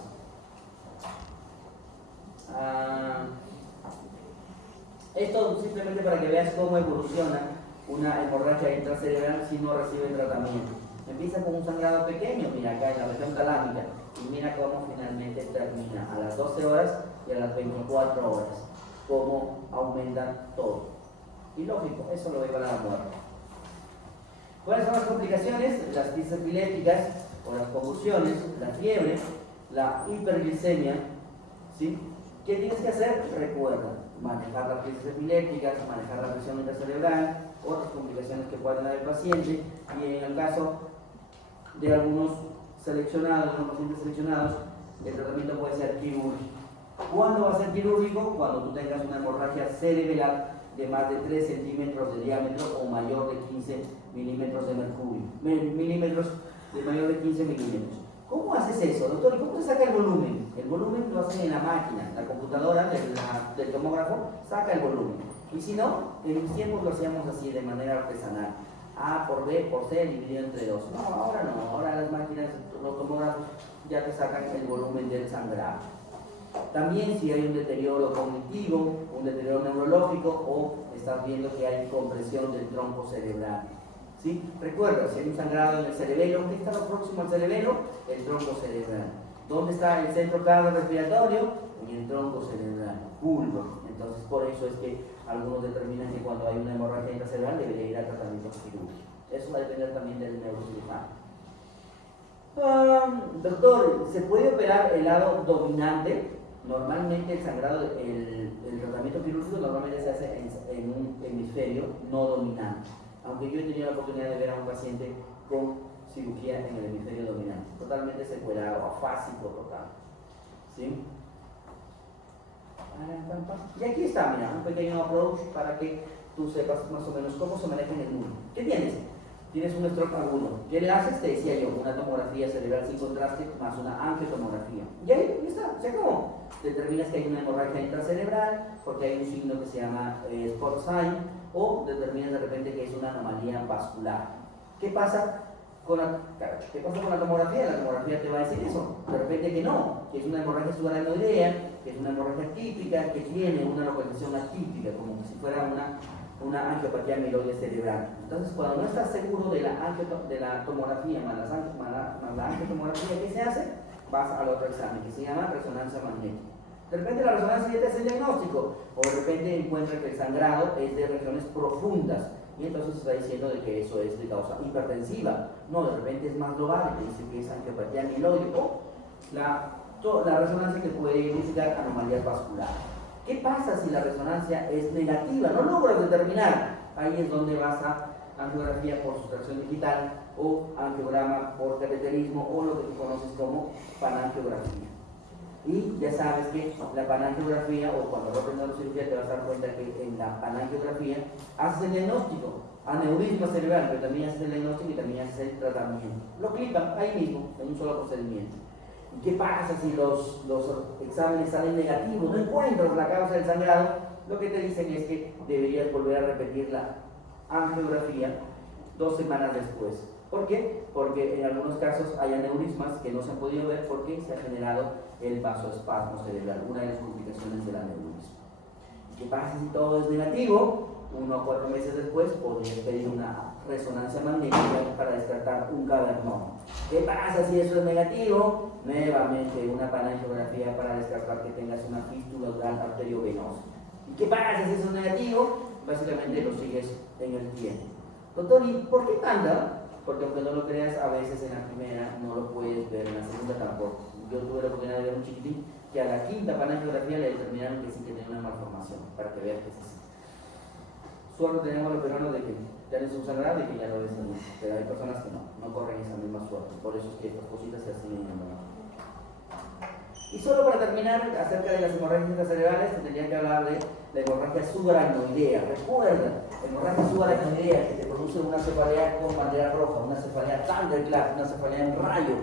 Esto simplemente para que veas cómo evoluciona una hemorragia intracerebral si no recibe tratamiento. Empieza con un sangrado pequeño, mira acá en la región talámica, y mira cómo finalmente termina a las 12 horas y a las 24 horas, cómo aumenta todo. Y lógico, eso lo lleva a la muerte. ¿Cuáles son las complicaciones? Las crisis epilépticas o las convulsiones, la fiebre, la hiperglicemia, ¿sí? ¿Qué tienes que hacer? Recuerda, manejar las crisis epilépticas, manejar la presión intracerebral, otras complicaciones que pueden dar el paciente, y en el caso de algunos seleccionados, algunos pacientes seleccionados, el tratamiento puede ser quirúrgico. ¿Cuándo va a ser quirúrgico? Cuando tú tengas una hemorragia cerebral de más de 3 centímetros de diámetro o mayor de 15 milímetros de mercurio, mayor de 15 milímetros. ¿Cómo haces eso, doctor? ¿Y cómo se saca el volumen? El volumen lo hacen en la máquina, la computadora del tomógrafo saca el volumen. Y si no, en mis tiempos lo hacíamos así, de manera artesanal. A por B por C dividido entre 2. No, ahora no. Ahora las máquinas, los tomógrafos ya te sacan el volumen del sangrado. También si hay un deterioro cognitivo, un deterioro neurológico o estás viendo que hay compresión del tronco cerebral. ¿Sí? Recuerda, si hay un sangrado en el cerebelo, ¿qué está lo próximo al cerebelo? El tronco cerebral. ¿Dónde está el centro cardiorrespiratorio? En el tronco cerebral, bulbo. Entonces, por eso es que algunos determinan que cuando hay una hemorragia intracerebral debería ir al tratamiento quirúrgico. Eso va a depender también del neurocirujano. Doctor, ¿se puede operar el lado dominante? Normalmente el sangrado, el tratamiento quirúrgico normalmente se hace en un hemisferio no dominante. Aunque yo he tenido la oportunidad de ver a un paciente con cirugía en el hemisferio dominante, totalmente secuelado, afásico total. ¿Sí? Y aquí está, mira, un pequeño approach para que tú sepas más o menos cómo se maneja en el mundo. ¿Qué tienes? Tienes un stroke agudo. ¿Qué le haces? Te decía yo, una tomografía cerebral sin contraste más una angiotomografía. Y ahí está, se acabó. Determinas que hay una hemorragia intracerebral porque hay un signo que se llama spot sign, o determinas de repente que es una anomalía vascular. ¿Qué pasa con la tomografía? La tomografía te va a decir eso. De repente que no, que es una hemorragia subaracnoidea, que es una hemorragia típica, que tiene una localización atípica, como si fuera una angiopatía amiloide cerebral. Entonces, cuando no estás seguro de la tomografía más la angiotomografía que se hace, vas al otro examen que se llama resonancia magnética. De repente la resonancia ya te hace el diagnóstico, o de repente encuentra que el sangrado es de regiones profundas, y entonces está diciendo de que eso es de causa hipertensiva. No, de repente es más global, que dice que es angiopatía amiloide, o la resonancia que puede identificar anomalías vasculares. ¿Qué pasa si la resonancia es negativa? No logras determinar. Ahí es donde vas a angiografía por sustracción digital o angiograma por cateterismo o lo que tú conoces como panangiografía. Y ya sabes que la panangiografía, o cuando lo aprendas la cirugía, te vas a dar cuenta que en la panangiografía haces el diagnóstico, aneurisma cerebral, pero también haces el diagnóstico y también haces el tratamiento. Lo clipan ahí mismo, en un solo procedimiento. ¿Y qué pasa si los exámenes salen negativos? No encuentras la causa del sangrado. Lo que te dicen es que deberías volver a repetir la angiografía 2 semanas después. ¿Por qué? Porque en algunos casos hay aneurismas que no se han podido ver porque se ha generado el vasoespasmo cerebral, una de las complicaciones del aneurisma. ¿Qué pasa si todo es negativo? 1 o 4 meses después podrías pedir una resonancia magnética para descartar un cavernoma. ¿Qué pasa si eso es negativo? Nuevamente una panangiografía para descartar que tengas una fístula dural arteriovenosa. ¿Y qué pasa si eso es negativo? Básicamente lo sigues en el tiempo. Doctor, ¿y por qué tanta? Porque aunque no lo creas, a veces en la primera no lo puedes ver, en la segunda tampoco. Yo tuve la oportunidad de ver un chiquitín que a la quinta panangiografía le determinaron que sí que tenía una malformación, para que vean que es así. Suerte tenemos los peruanos de que ya es un sangrado y que ya no ves salud, pero hay personas que no corren esa misma suerte, por eso es que estas cositas se hacen en el momento. Y solo para terminar, acerca de las hemorragias cerebrales, te tendría que hablar de la hemorragia subaracnoidea. Recuerda, hemorragia subaracnoidea que te produce una cefalea con bandera roja, una cefalea thunderclap, una cefalea en rayo,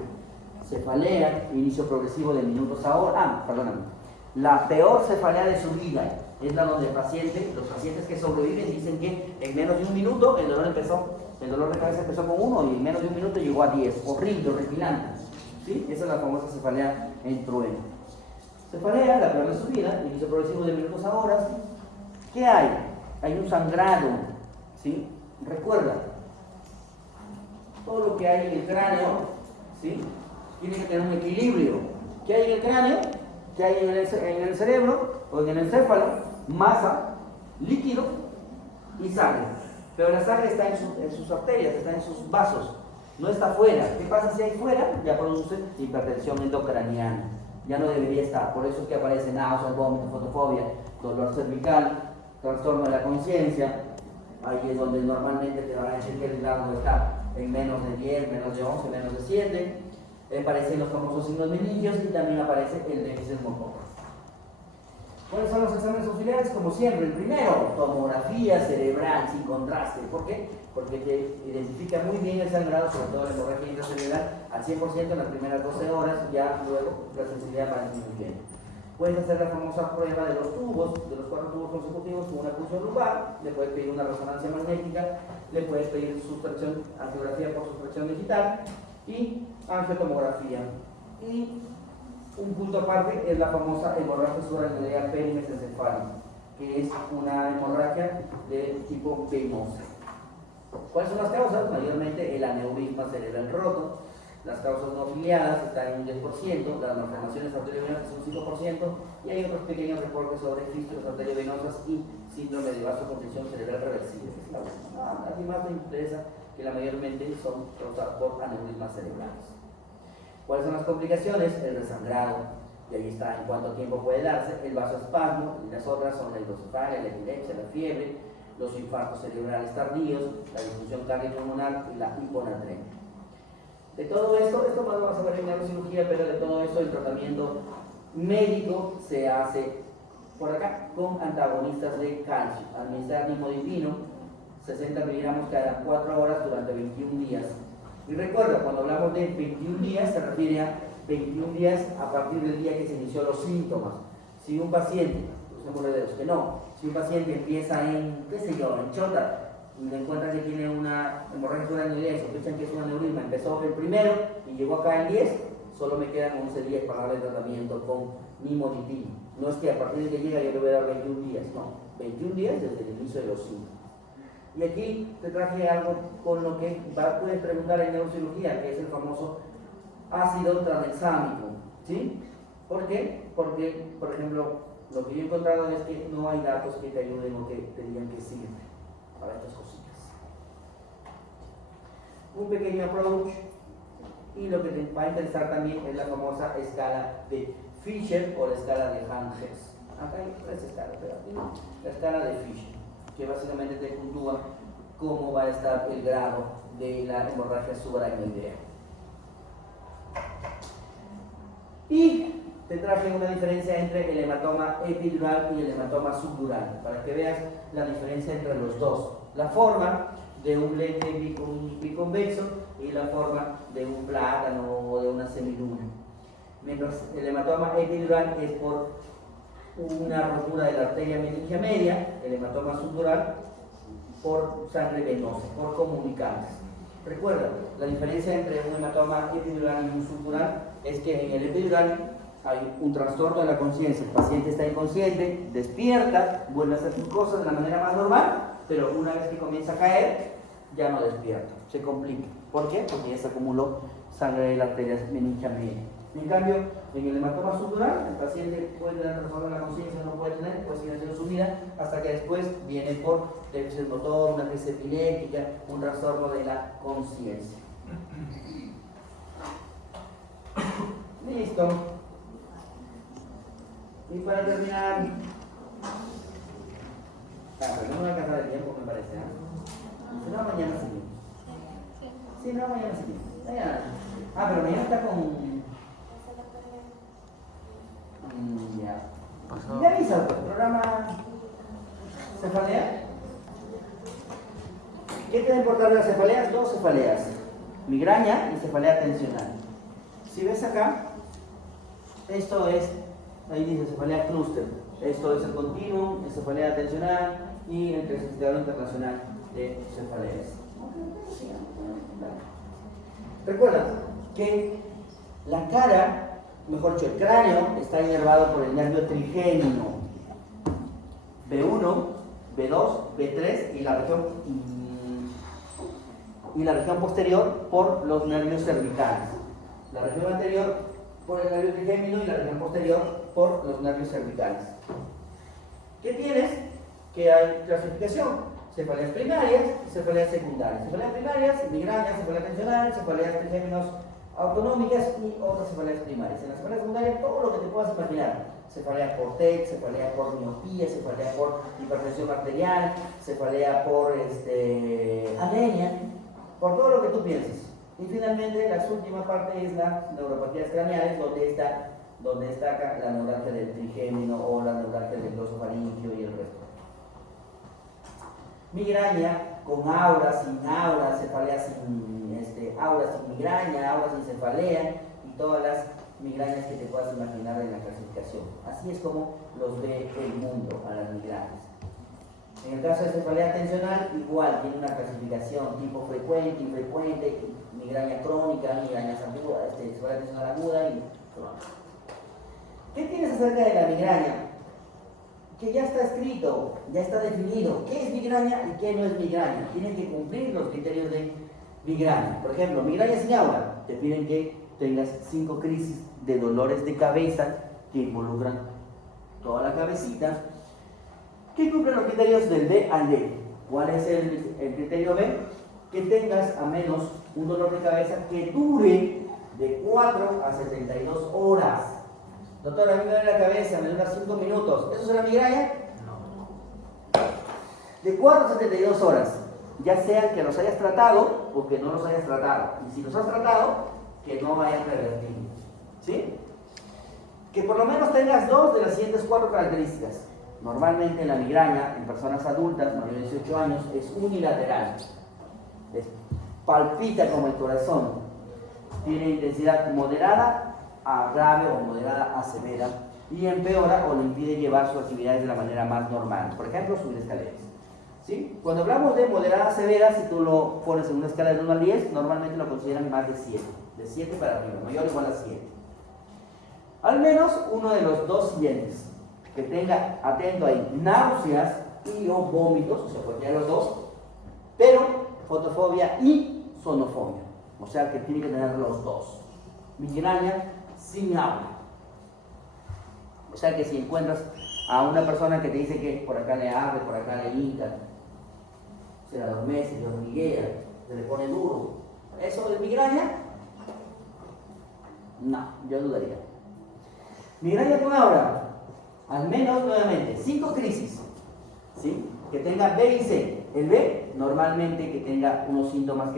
cefalea, inicio progresivo de minutos a hora. Perdóname. La peor cefalea de su vida es la donde los pacientes que sobreviven dicen que en menos de un minuto el dolor de cabeza empezó con 1 y en menos de un minuto llegó a 10. Horrible, horripilante. ¿Sí? Esa es la famosa cefalea en trueno. Cefalea, la peor de su vida, inicio progresivo de minutos a horas. ¿Qué hay? Hay un sangrado. ¿Sí? Recuerda, todo lo que hay en el cráneo, ¿sí? Tiene que tener un equilibrio. ¿Qué hay en el cráneo? ¿Qué hay en el cerebro o en el encéfalo? Masa, líquido y sangre. Pero la sangre está en sus arterias, está en sus vasos. No está fuera. ¿Qué pasa si hay fuera? Ya produce hipertensión endocraniana. Ya no debería estar. Por eso es que aparece náuseas, vómitos, fotofobia, dolor cervical, trastorno de la conciencia. Ahí es donde normalmente te van a decir que el grado está en menos de 10, menos de 11, menos de 7. Aparecen los famosos signos meningios y también aparece el déficit motor. ¿Cuáles son los exámenes auxiliares? Como siempre, el primero, tomografía cerebral sin contraste. ¿Por qué? Porque te identifica muy bien el sangrado, sobre todo la hemorragia intracerebral, al 100% en las primeras 12 horas, ya luego la sensibilidad va disminuyendo. Puedes hacer la famosa prueba de los tubos, de los 4 tubos consecutivos con una punción lumbar, le puedes pedir una resonancia magnética, le puedes pedir sustracción, angiografía por sustracción digital y angiotomografía. Y un punto aparte es la famosa hemorragia subaracnoidea perimesencefálica, que es una hemorragia de tipo venosa. ¿Cuáles son las causas? Mayormente el aneurisma cerebral roto. Las causas no afiliadas están en un 10%, las malformaciones arteriovenosas un 5%, y hay otros pequeños reportes sobre fístulas arteriovenosas y síndrome de vasoconstricción cerebral reversible. A mí más me interesa que la mayormente son causadas por aneurismas cerebrales. ¿Cuáles son las complicaciones? El desangrado, y ahí está en cuánto tiempo puede darse, el vasoespasmo, y las otras son la hidrocefalia, la epilepsia, la fiebre, los infartos cerebrales tardíos, la disfunción cardiopulmonar y la hiponatremia. De todo esto no lo vamos a ver en neurocirugía, pero de todo esto el tratamiento médico se hace por acá con antagonistas de calcio. Administrar nimodipino, 60 miligramos cada 4 horas durante 21 días. Y recuerda, cuando hablamos de 21 días, se refiere a 21 días a partir del día que se inició los síntomas. Si un paciente, usemos dedos que no, si un paciente empieza en, qué sé yo, en chota, y le encuentran que tiene una hemorragia subaracnoidea y sospechan que es un aneurisma, empezó el primero y llegó acá el 10, solo me quedan 11 días para darle tratamiento con nimodipino. No es que a partir de que llega yo le voy a dar 21 días, no, 21 días desde el inicio de los síntomas. Y aquí te traje algo con lo que puedes preguntar en neurocirugía, que es el famoso ácido tranexámico. ¿Sí? ¿Por qué? Porque, por ejemplo, lo que yo he encontrado es que no hay datos que te ayuden o que te digan que sirve para estas cositas. Un pequeño approach, y lo que te va a interesar también es la famosa escala de Fisher o la escala de Hahn-Hess. Acá hay 3 escalas, pero aquí no. La escala de Fisher, que básicamente te puntúa cómo va a estar el grado de la hemorragia subaracnoidea. Y te traje una diferencia entre el hematoma epidural y el hematoma subdural, para que veas la diferencia entre los dos. La forma de un lente biconvexo y la forma de un plátano o de una semiluna. Mientras el hematoma epidural es por una rotura de la arteria meningia media, el hematoma subdural por sangre venosa, por comunicantes. Recuerda, la diferencia entre un hematoma epidural y un subdural es que en el epidural hay un trastorno de la conciencia, el paciente está inconsciente, despierta, vuelve a hacer sus cosas de la manera más normal, pero una vez que comienza a caer, ya no despierta, se complica. ¿Por qué? Porque ya se acumuló sangre de la arteria meningia media. En cambio, en el hematoma subdural, el paciente puede tener trastorno de la conciencia, no puede tener, puede seguir haciendo su vida, hasta que después viene por déficit motor, una crisis epiléptica, un trastorno de la conciencia. Listo. Y para terminar, pero no me va a alcanzar el tiempo, me parece. Si no, mañana seguimos. Sí, no, mañana seguimos. Mañana. Pero mañana está con. Ya. Ya avisa, pues, programa cefalea. ¿Qué te importa de las cefaleas? Dos cefaleas: migraña y cefalea tensional. Si ves acá, esto es, ahí dice cefalea clúster. Esto es el continuum, es cefalea tensional y el clasificador internacional de cefaleas. Recuerda que la cara, mejor dicho, el cráneo está inervado por el nervio trigémino B1, B2, B3 y la región posterior por los nervios cervicales. La región anterior por el nervio trigémino y la región posterior por los nervios cervicales. ¿Qué tienes? Que hay clasificación: cefaleas primarias y cefaleas secundarias. Cefaleas primarias, migraña, cefalea tensional, cefaleas trigéminos autonómicas y otras cefaleas primarias. En las cefaleas secundarias, todo lo que te puedas imaginar: cefalea por TEC, cefalea por miopía, cefalea por hipertensión arterial, cefalea por anemia, por todo lo que tú pienses. Y finalmente, la última parte es las neuropatías craneales, donde está la neuralgia del trigémino o la neuralgia del glosofaringio y el resto. Migraña con aura, sin aura, cefalea sin aura, sin migraña, aura sin cefalea y todas las migrañas que te puedas imaginar en la clasificación. Así es como los ve el mundo a las migrañas. En el caso de cefalea tensional, igual tiene una clasificación tipo frecuente, infrecuente, migraña crónica, migrañas agudas, cefalea tensional aguda y crónica. ¿Qué tienes acerca de la migraña? Que ya está escrito, ya está definido qué es migraña y qué no es migraña. Tienes que cumplir los criterios de migraña. Por ejemplo, migraña sin aura, te piden que tengas 5 crisis de dolores de cabeza que involucran toda la cabecita. ¿Qué cumplen los criterios del D al D? ¿Cuál es el criterio B? Que tengas a menos un dolor de cabeza que dure de 4 a 72 horas. Doctor, a mí me duele la cabeza, me dura 5 minutos. ¿Eso es una migraña? No. De 4 a 72 horas, ya sea que los hayas tratado o que no los hayas tratado. Y si los has tratado, que no vayan revertido. ¿Sí? Que por lo menos tengas 2 de las siguientes 4 características. Normalmente la migraña en personas adultas, mayores de 18 años, es unilateral. Palpita como el corazón. Tiene intensidad moderada a grave o moderada a severa y empeora o le impide llevar sus actividades de la manera más normal. Por ejemplo, subir escaleras. ¿Sí? Cuando hablamos de moderada a severa, si tú lo pones en una escala de 1 al 10, normalmente lo consideran más de 7. De 7 para arriba, mayor o igual a 7. Al menos uno de los dos siguientes. Que tenga, atento ahí, náuseas y o vómitos, o sea, cualquiera de los dos, pero fotofobia y sonofobia. O sea, que tiene que tener los dos. Migraña sin aura. O sea que si encuentras a una persona que te dice que por acá le abre, por acá le hinca, se la adormece, le hormiguea, se le pone duro, ¿eso es migraña? No, yo dudaría. Migraña con aura, al menos nuevamente 5 crisis, ¿sí? Que tenga B y C. El B normalmente que tenga unos síntomas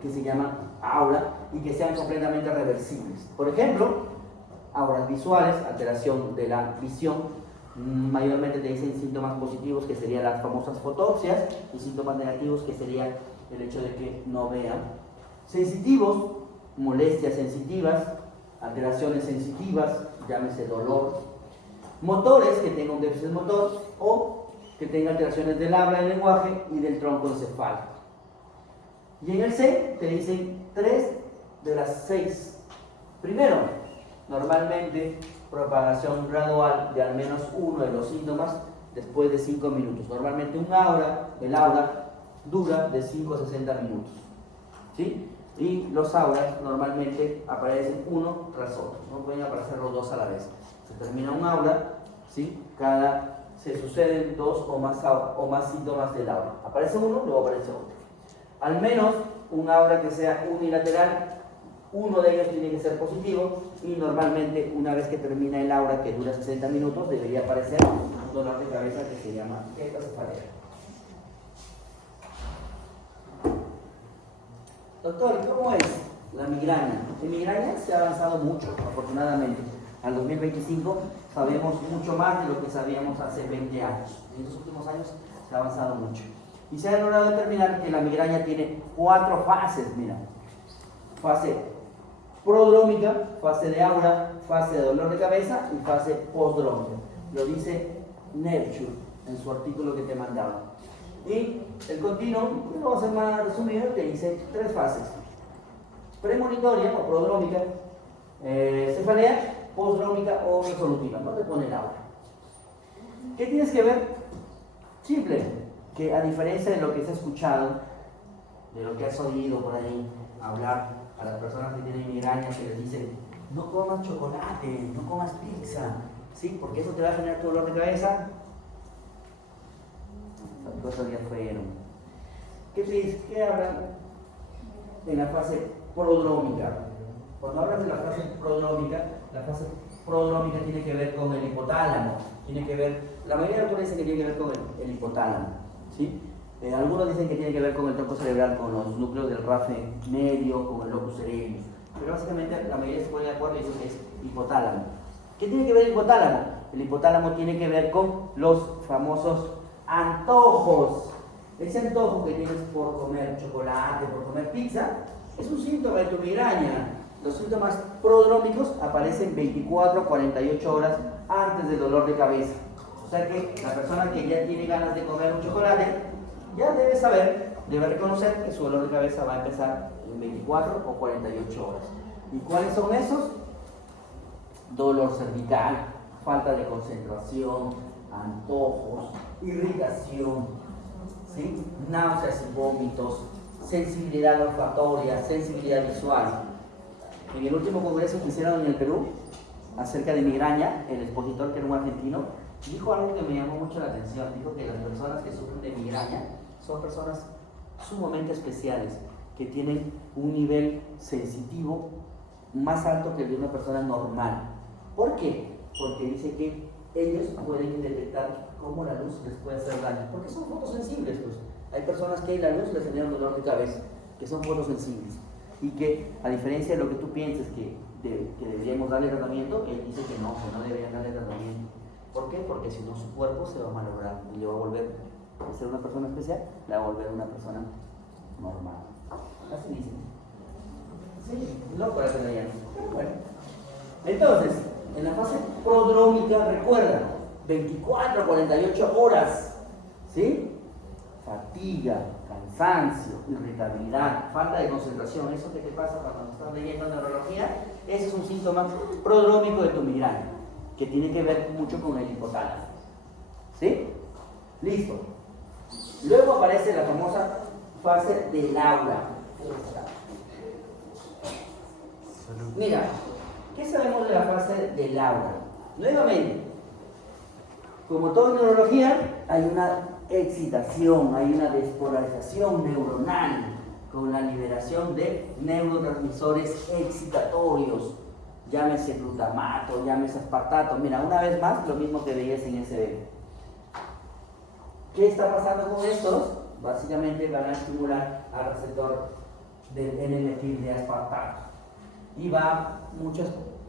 que se llaman aura y que sean completamente reversibles. Por ejemplo, auras visuales, alteración de la visión. Mayormente te dicen síntomas positivos, que serían las famosas fotopsias, y síntomas negativos, que sería el hecho de que no vean. Sensitivos, molestias sensitivas, alteraciones sensitivas, llámese dolor. Motores, que tengan un déficit motor o que tengan alteraciones del habla, del lenguaje y del tronco encefálico. Y en el C te dicen 3 de las 6. Primero, normalmente propagación gradual de al menos uno de los síntomas después de 5 minutos. Normalmente el aura dura de 5 a 60 minutos. ¿Sí? Y los auras normalmente aparecen uno tras otro. No pueden aparecer los dos a la vez. Se termina un aura, ¿sí? Se suceden 2 o más síntomas del aura. Aparece uno, luego aparece otro. Al menos un aura que sea unilateral Uno de ellos tiene que ser positivo y normalmente una vez que termina el aura, que dura 60 minutos, debería aparecer un dolor de cabeza que se llama tetracefalea. Doctor, ¿cómo es la migraña? En migraña se ha avanzado mucho, afortunadamente. Al 2025 sabemos mucho más de lo que sabíamos hace 20 años. En los últimos años se ha avanzado mucho. Y se ha logrado determinar que la migraña tiene 4 fases, mira. Fase prodrómica, fase de aura, fase de dolor de cabeza y fase postdrómica. Lo dice Neptune en su artículo que te he mandado. Y el continuo, lo voy a hacer más resumido, te dice 3 fases. Premonitoria o prodrómica, cefalea, postdrómica o resolutiva. No te pone el aura. ¿Qué tienes que ver? Simple, que a diferencia de lo que se ha escuchado, de lo que has oído por ahí hablar a las personas que tienen migraña, que les dicen no comas chocolate, no comas pizza, ¿sí? Porque eso te va a generar tu dolor de cabeza. Las cosas ya fueron. ¿Qué hablan en la fase prodrómica? Cuando hablas de la fase prodrómica tiene que ver con el hipotálamo, tiene que ver, la mayoría de autores dicen que tiene que ver con el hipotálamo, ¿sí? Algunos dicen que tiene que ver con el tronco cerebral, con los núcleos del rafe medio, con el locus cerebris, pero básicamente la mayoría se pone de acuerdo y dicen que es hipotálamo. ¿Qué tiene que ver el hipotálamo? El hipotálamo tiene que ver con los famosos antojos. Ese antojo que tienes por comer chocolate, por comer pizza, es un síntoma de tu migraña. Los síntomas prodrómicos aparecen 24 a 48 horas antes del dolor de cabeza. O sea que la persona que ya tiene ganas de comer un chocolate, ya debe saber, debe reconocer que su dolor de cabeza va a empezar en 24 o 48 horas. ¿Y cuáles son esos? Dolor cervical, falta de concentración, antojos, irritación, ¿sí? Náuseas y vómitos, sensibilidad olfatoria, sensibilidad visual. En el último congreso que hicieron en el Perú acerca de migraña, el expositor, que era un argentino, dijo algo que me llamó mucho la atención. Dijo que las personas que sufren de migraña son personas sumamente especiales, que tienen un nivel sensitivo más alto que el de una persona normal. ¿Por qué? Porque dice que ellos pueden detectar cómo la luz les puede hacer daño, porque son fotosensibles, pues. Hay personas que la luz les genera un dolor de cabeza, que son fotosensibles, y que a diferencia de lo que tú pienses que deberíamos darle tratamiento, él dice que no deberían darle tratamiento. ¿Por qué? Porque si no su cuerpo se va a malograr y le va a volver a ser una persona especial, le va a volver una persona normal. Así dicen. Sí, no para que lean. Pero bueno. Entonces, en la fase prodrómica, recuerda, 24 a 48 horas, ¿sí? Fatiga, cansancio, irritabilidad, falta de concentración. Eso que te pasa cuando estás leyendo neurología, ese es un síntoma prodrómico de tu migraña, que tiene que ver mucho con el hipotálamo. ¿Sí? Listo. Luego aparece la famosa fase del aura. Mira, ¿qué sabemos de la fase del aura? Nuevamente, como toda neurología, hay una excitación, hay una despolarización neuronal con la liberación de neurotransmisores excitatorios. Llámese glutamato, llámese aspartato. Mira, una vez más, lo mismo que veías en SB. ¿Qué está pasando con estos? Básicamente van a estimular al receptor del N-metil de aspartato. Y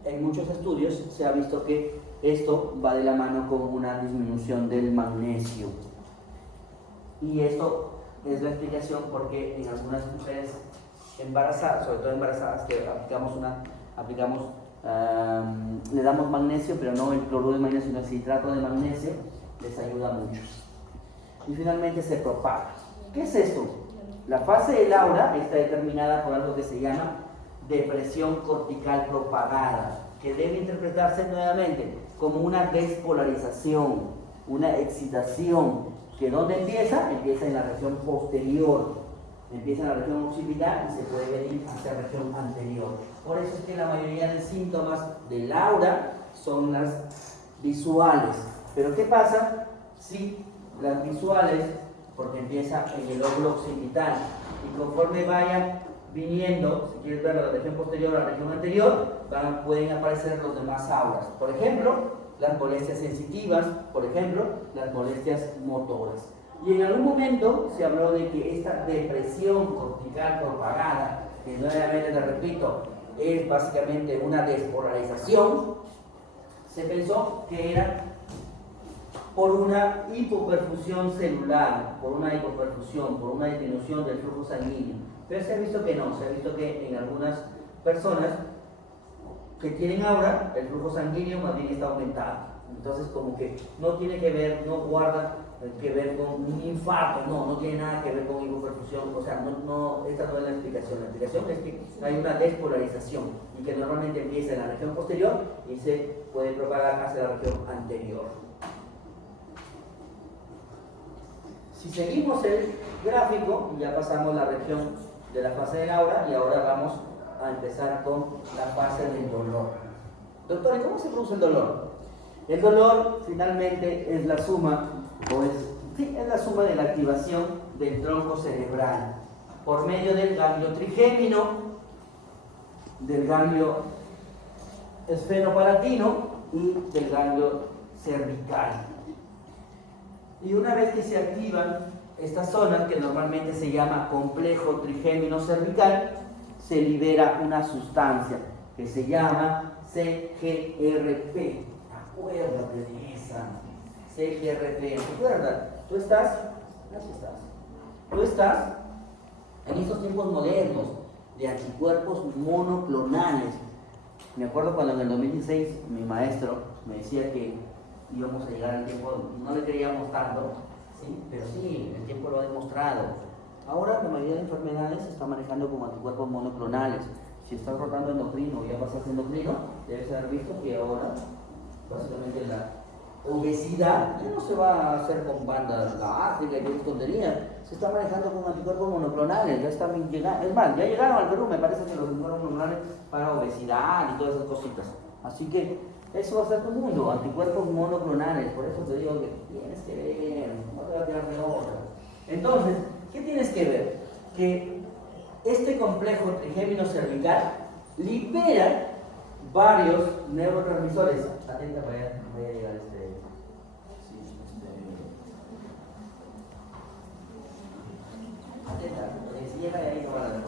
en muchos estudios se ha visto que esto va de la mano con una disminución del magnesio. Y esto es la explicación porque en algunas mujeres embarazadas, sobre todo embarazadas, que le damos magnesio, pero no el cloruro de magnesio, sino el citrato de magnesio, les ayuda mucho. Y finalmente se propaga. ¿Qué es esto? La fase del aura está determinada por algo que se llama depresión cortical propagada, que debe interpretarse nuevamente como una despolarización, una excitación, que ¿dónde empieza? Empieza en la región posterior, empieza en la región occipital y se puede venir hacia la región anterior. Por eso es que la mayoría de síntomas del aura son las visuales. Pero ¿qué pasa si las visuales, porque empieza en el lóbulo occipital, y conforme vaya viniendo, si quieres ver la región posterior a la región anterior, pueden aparecer los demás auras. Por ejemplo, las molestias sensitivas, por ejemplo, las molestias motoras. Y en algún momento se habló de que esta depresión cortical propagada, que nuevamente te repito, es básicamente una despolarización, se pensó que era por una hipoperfusión celular, por una hipoperfusión, por una disminución del flujo sanguíneo. Pero se ha visto que no, se ha visto que en algunas personas que tienen aura, el flujo sanguíneo más bien está aumentado. Entonces, como que no tiene que ver, no guarda que ver con un infarto, no tiene nada que ver con hipoperfusión, o sea, esta no es la explicación. La explicación es que hay una despolarización y que normalmente empieza en la región posterior y se puede propagar hacia la región anterior. Si seguimos el gráfico, ya pasamos la región de la fase del aura y ahora vamos a empezar con la fase del dolor. Doctor, ¿y cómo se produce el dolor? El dolor finalmente es la suma, es la suma de la activación del tronco cerebral por medio del ganglio trigémino, del ganglio esfenopalatino y del ganglio cervical. Y una vez que se activan estas zonas, que normalmente se llama complejo trigémino cervical, se libera una sustancia que se llama CGRP. Acuérdate de esa. CGRP. ¿Recuerdas? Tú estás en estos tiempos modernos de anticuerpos monoclonales. Me acuerdo cuando en el 2016 mi maestro me decía que íbamos a llegar al tiempo, no le creíamos tanto, ¿sí? Pero sí, el tiempo lo ha demostrado. Ahora la mayoría de enfermedades se está manejando como anticuerpos monoclonales. Si estás rotando endocrino o ya pasas endocrino, debes haber visto que ahora básicamente la obesidad ya no se va a hacer con bandas gástricas y tonterías, se está manejando con anticuerpos monoclonales, ya están llegando, es más, ya llegaron al Perú, me parece que los anticuerpos monoclonales para obesidad y todas esas cositas. Así que eso va a ser tu mundo, anticuerpos monoclonales, por eso te digo que tienes que ver, no te va a tirar de otra. Entonces, ¿qué tienes que ver? Que este complejo trigémino cervical libera varios neurotransmisores. Atenta, vaya a llegar atenta, si llega de ahí no van a ver.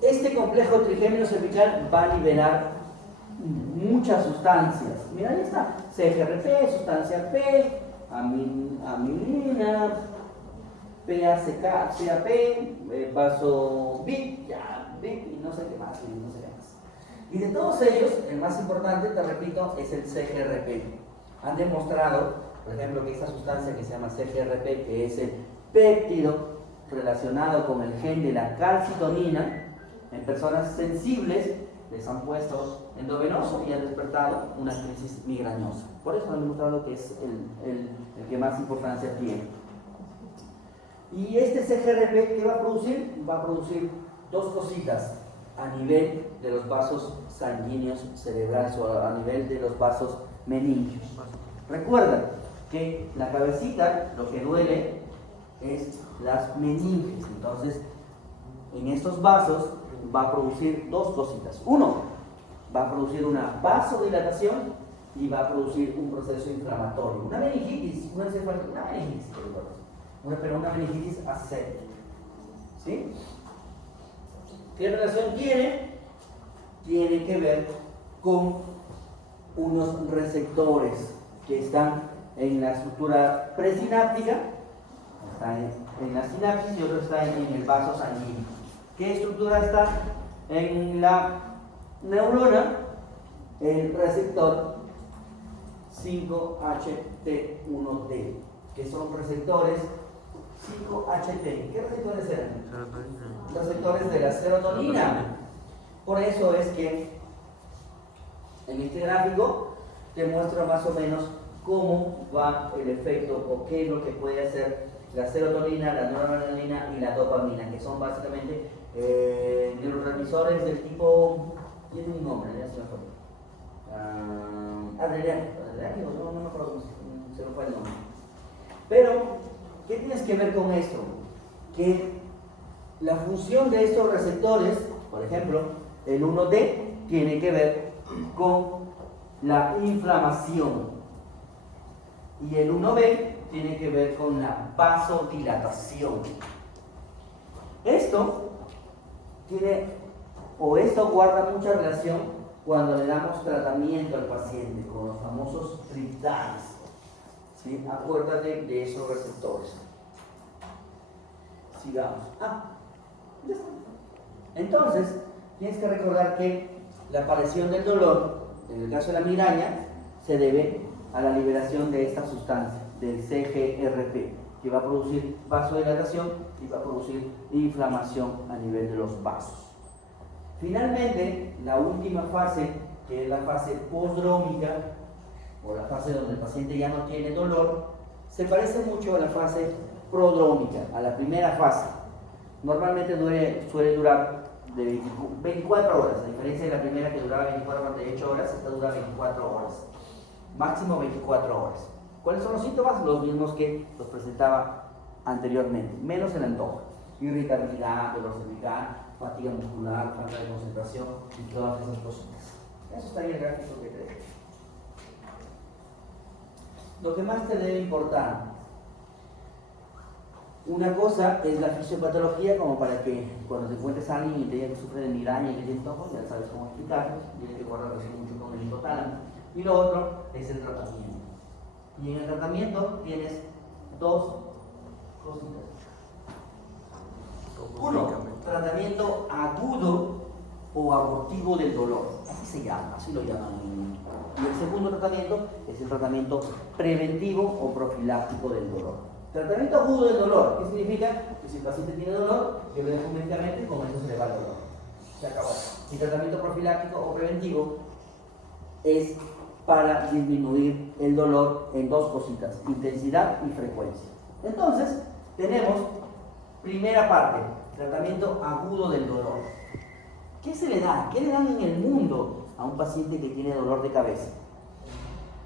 Este complejo trigémino cervical va a liberar muchas sustancias. Mira, ahí está. CGRP, sustancia P, amilina, PACK, vaso BIP, y no sé qué más, Y de todos ellos, el más importante, te repito, es el CGRP. Han demostrado, por ejemplo, que esta sustancia que se llama CGRP, que es el péptido relacionado con el gen de la calcitonina, en personas sensibles les han puesto endovenoso y han despertado una crisis migrañosa. Por eso han demostrado que es el que más importancia tiene. Y este CGRP, ¿qué va a producir? Va a producir dos cositas a nivel de los vasos sanguíneos cerebrales o a nivel de los vasos meningios. Recuerda que la cabecita, lo que duele es las meninges. Entonces, en estos vasos va a producir dos cositas. Uno, va a producir una vasodilatación y va a producir un proceso inflamatorio. Una meningitis, pero una meningitis aséptica. ¿Sí? ¿Qué relación tiene? Tiene que ver con unos receptores que están en la estructura presináptica, está en la sinapsis, y otro está en el vaso sanguíneo. ¿Qué estructura está en la neurona? El receptor 5-HT1D, que son receptores 5-HT. ¿Qué receptores eran? Receptores de la serotonina. Por eso es que en este gráfico te muestra más o menos cómo va el efecto o qué es lo que puede hacer la serotonina, la noradrenalina y la dopamina, que son básicamente neurotransmisores del tipo, tiene un nombre, ya se me fue. Adrenérgico, no me acuerdo cómo se me fue el nombre. Pero, ¿qué tienes que ver con esto? Que La función de estos receptores, por ejemplo, el 1D tiene que ver con la inflamación y el 1B tiene que ver con la vasodilatación. Esto guarda mucha relación cuando le damos tratamiento al paciente con los famosos triptanes. ¿Sí? Acuérdate de esos receptores. Sigamos. Ya está. Entonces, tienes que recordar que la aparición del dolor, en el caso de la migraña, se debe a la liberación de esta sustancia, del CGRP, que va a producir vasodilatación y va a producir inflamación a nivel de los vasos. Finalmente, la última fase, que es la fase posdrómica, o la fase donde el paciente ya no tiene dolor, se parece mucho a la fase prodrómica, a la primera fase. Normalmente suele durar de 24 horas, a diferencia de la primera que duraba 24-48 horas, esta dura 24 horas, máximo 24 horas. ¿Cuáles son los síntomas? Los mismos que los presentaba anteriormente, menos el antojo: irritabilidad, dolor cervical, fatiga muscular, falta de concentración y todas esas cositas. Eso está en el gráfico que te dejo. Lo que más te debe importar, una cosa es la fisiopatología, como para que cuando te encuentres a alguien y te diga que sufre de migraña y que tiene antojo, ya sabes cómo explicarlo, tienes que guardar mucho con el hipotálamo. Y lo otro es el tratamiento. Y en el tratamiento tienes dos cositas. Uno, tratamiento agudo o abortivo del dolor, así se llama, así lo llaman. Y el segundo tratamiento es el tratamiento preventivo o profiláctico del dolor. Tratamiento agudo del dolor, ¿qué significa? Que si el paciente tiene dolor, que le den un medicamento y con eso se le va el dolor. Se acabó. Y tratamiento profiláctico o preventivo es para disminuir el dolor en dos cositas: intensidad y frecuencia. Entonces, tenemos primera parte, tratamiento agudo del dolor. ¿Qué se le da? ¿Qué le dan en el mundo a un paciente que tiene dolor de cabeza?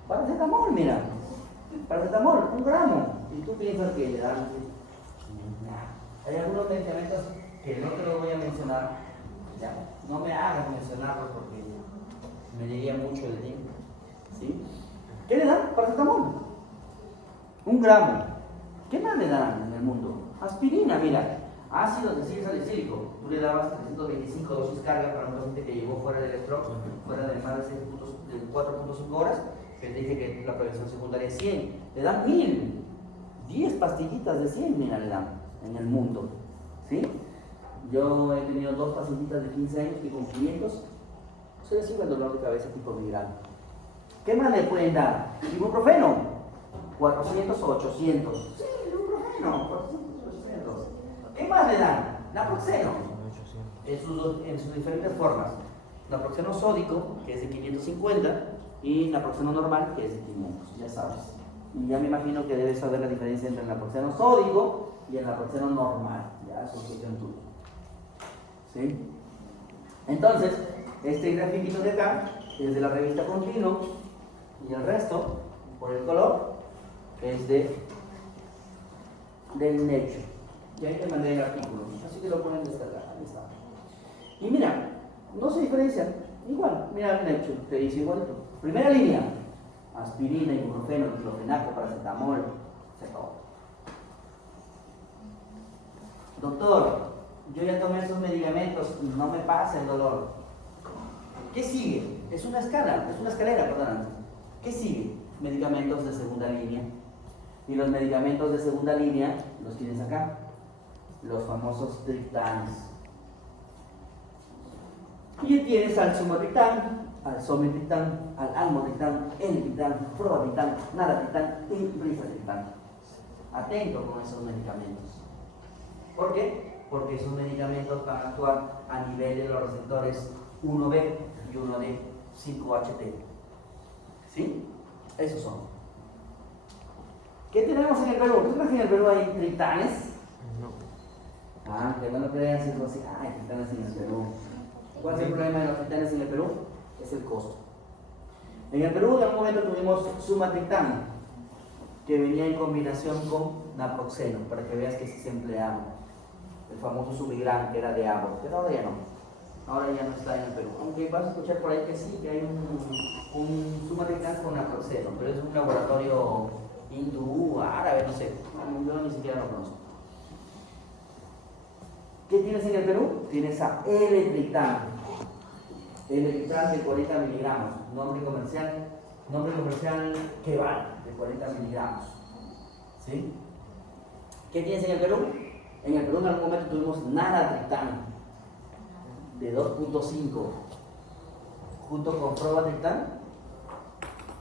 Paracetamol, mira. Paracetamol, 1 gramo. Y tú piensas que le dan. Hay algunos medicamentos que no te los voy a mencionar. Ya, no me hagas mencionarlos porque me llegué mucho el tiempo. ¿Sí? ¿Qué le dan? Paracetamol. 1 gramo. ¿Qué más le dan en el mundo? Aspirina, mira. Ácido desilsalicílico. Tú le dabas 325 dosis carga para un paciente que llegó fuera del stroke, fuera de más de 4.5 horas, que te dije que la prevención secundaria es 100. Le dan 1000. 10 pastillitas de 100, mira, le dan en el mundo. ¿Sí? Yo he tenido 2 pastillitas de 15 años que con 500 se les sirve el dolor de cabeza tipo migraña. ¿Qué más le pueden dar? Ibuprofeno, 400 o 800. Sí, ibuprofeno, 400 o 800. ¿Qué más le dan? Naproxeno, en sus diferentes formas. Naproxeno sódico, que es de 550, y naproxeno normal, que es de 500, ya sabes. Y ya me imagino que debes saber la diferencia entre el naproxeno sódico y el naproxeno normal. Ya, eso es cuestión tuya. ¿Sí? Entonces, este grafiquito de acá es de la revista Continuo, y el resto, por el color, es del Nature. Y ahí te mandé el artículo, así que lo pueden descargar. Ahí está. Y mira, no se diferencian. Igual, mira el Nature, te dice igualito. Primera línea: aspirina, ibuprofeno, diclofenaco, paracetamol, todo. Doctor, yo ya tomé esos medicamentos, no me pasa el dolor. ¿Qué sigue? Es una escalera, perdón. ¿Qué sigue? Medicamentos de segunda línea. Y los medicamentos de segunda línea los tienes acá, los famosos triptanes. Y tienes al sumatriptán, al sometriptán, al almotriptán, L-triptán, probatriptán, naratriptán y rifatriptán. Atento con esos medicamentos. ¿Por qué? Porque esos medicamentos van a actuar a nivel de los receptores 1B y 1D, 5HT. ¿Sí? Esos son. ¿Qué tenemos en el Perú? ¿Tú crees que en el Perú hay triptanes? No. Ah, qué bueno que vean si es así. Hay triptanes en el Perú. ¿Cuál es el problema de los triptanes en el Perú? Es el costo. En el Perú en algún momento tuvimos sumatriptán, que venía en combinación con naproxeno, para que veas que sí se empleaba. el famoso Subigran, que era de Abbott, pero ahora ya no. Ahora ya no está en el Perú. Aunque vas a escuchar por ahí que sí, que hay un Sumatriptan con Naproxeno, pero es un laboratorio hindú, árabe, no sé. Yo ni siquiera lo conozco. ¿Qué tienes en el Perú? Tienes a L-Triptan. L-Triptan de 40 miligramos. Nombre comercial Keval, de 40 miligramos. ¿Sí? ¿Qué tienes en el Perú? En el Perú en algún momento tuvimos Naratriptan de 2.5 junto con Probatriptan,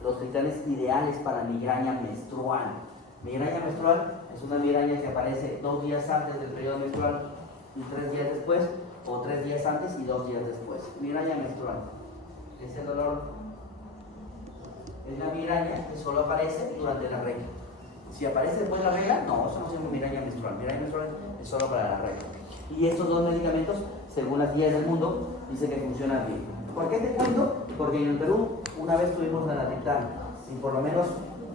los triptanes ideales para migraña menstrual. Migraña menstrual es una migraña que aparece 2 días antes del periodo menstrual y 3 días después, o 3 días antes y 2 días después. Migraña menstrual. Ese dolor es la migraña que solo aparece durante la regla. Si aparece después de la regla, no, eso no se llama migraña menstrual. Migraña menstrual es solo para la regla. Y estos dos medicamentos, según las guías del mundo, dice que funcionan bien. ¿Por qué te cuento? Porque en el Perú una vez tuvimos Naratriptan. Y por lo menos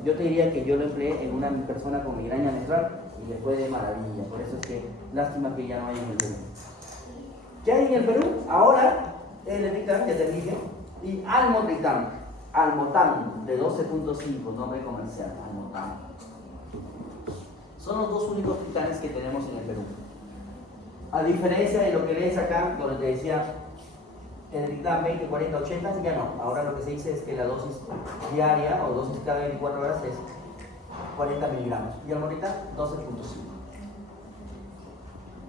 yo te diría que yo lo empleé en una persona con migraña menstrual y le fue de maravilla. Por eso es que lástima que ya no hay en el Perú. ¿Qué hay en el Perú? Ahora el Triptan, ya te dije, y Almotriptan, Almotan, de 12.5, nombre comercial, Almotan. Son los dos únicos triptanes que tenemos en el Perú. A diferencia de lo que lees acá, donde te decía el Triptan 20, 40, 80, ya no. Ahora lo que se dice es que la dosis diaria o dosis cada 24 horas es 40 miligramos. Y Almotriptan 12.5.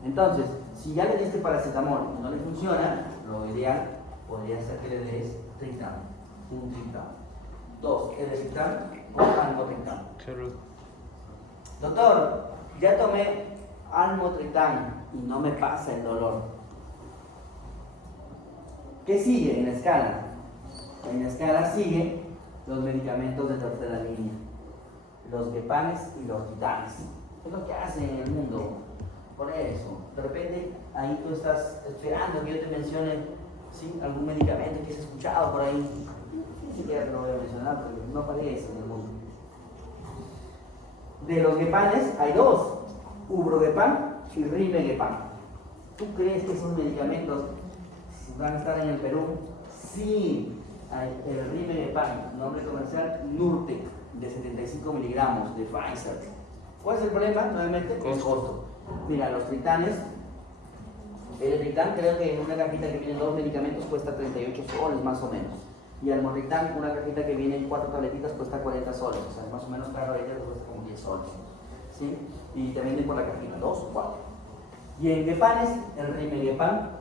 Entonces, si ya le diste paracetamol y no le funciona, lo ideal podría ser que le des Triptan, un Triptan. 2, el Triptan con Almotriptan. Doctor, ya tomé Almotriptan y no me pasa el dolor. ¿Qué sigue en la escala? En la escala sigue los medicamentos de tercera línea, los Gepanes y los Titanes. Es lo que hacen en el mundo. Por eso, de repente ahí tú estás esperando que yo te mencione, ¿sí?, algún medicamento que has escuchado por ahí. Ni siquiera te lo voy a mencionar porque no aparece en el mundo. De los Gepanes hay dos, Ubrogepam y Rimegepan. ¿Tú crees que esos medicamentos van a estar en el Perú? Sí, hay el Rimegepan, nombre comercial Nurtec, de 75 miligramos de Pfizer. ¿Cuál es el problema? Nuevamente, el costo. Mira, los triptanes, el Triptan creo que en una cajita que viene 2 medicamentos cuesta 38 soles más o menos. Y el Almotriptan, una cajita que viene en 4 tabletitas, cuesta 40 soles. O sea, más o menos cada tableta cuesta como 10 soles. ¿Sí? Y te venden por la cajita, 2 o 4. Y en Gepanes, el Rimegepan,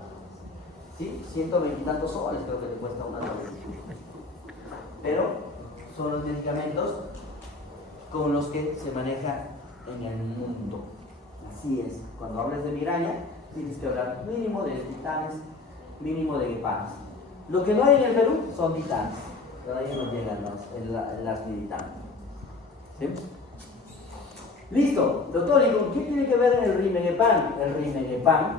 ¿sí?, 120 y tantos soles creo que te cuesta una tableta. Pero son los medicamentos con los que se maneja en el mundo. Así es, cuando hables de migraña, tienes que hablar mínimo de Triptanes, mínimo de Gepanes. Lo que no hay en el Perú son Titanes, todavía no llegan las militanes. ¿Sí? Listo, doctor, ¿y con qué tiene que ver el Rimegepan? El Rimegepan,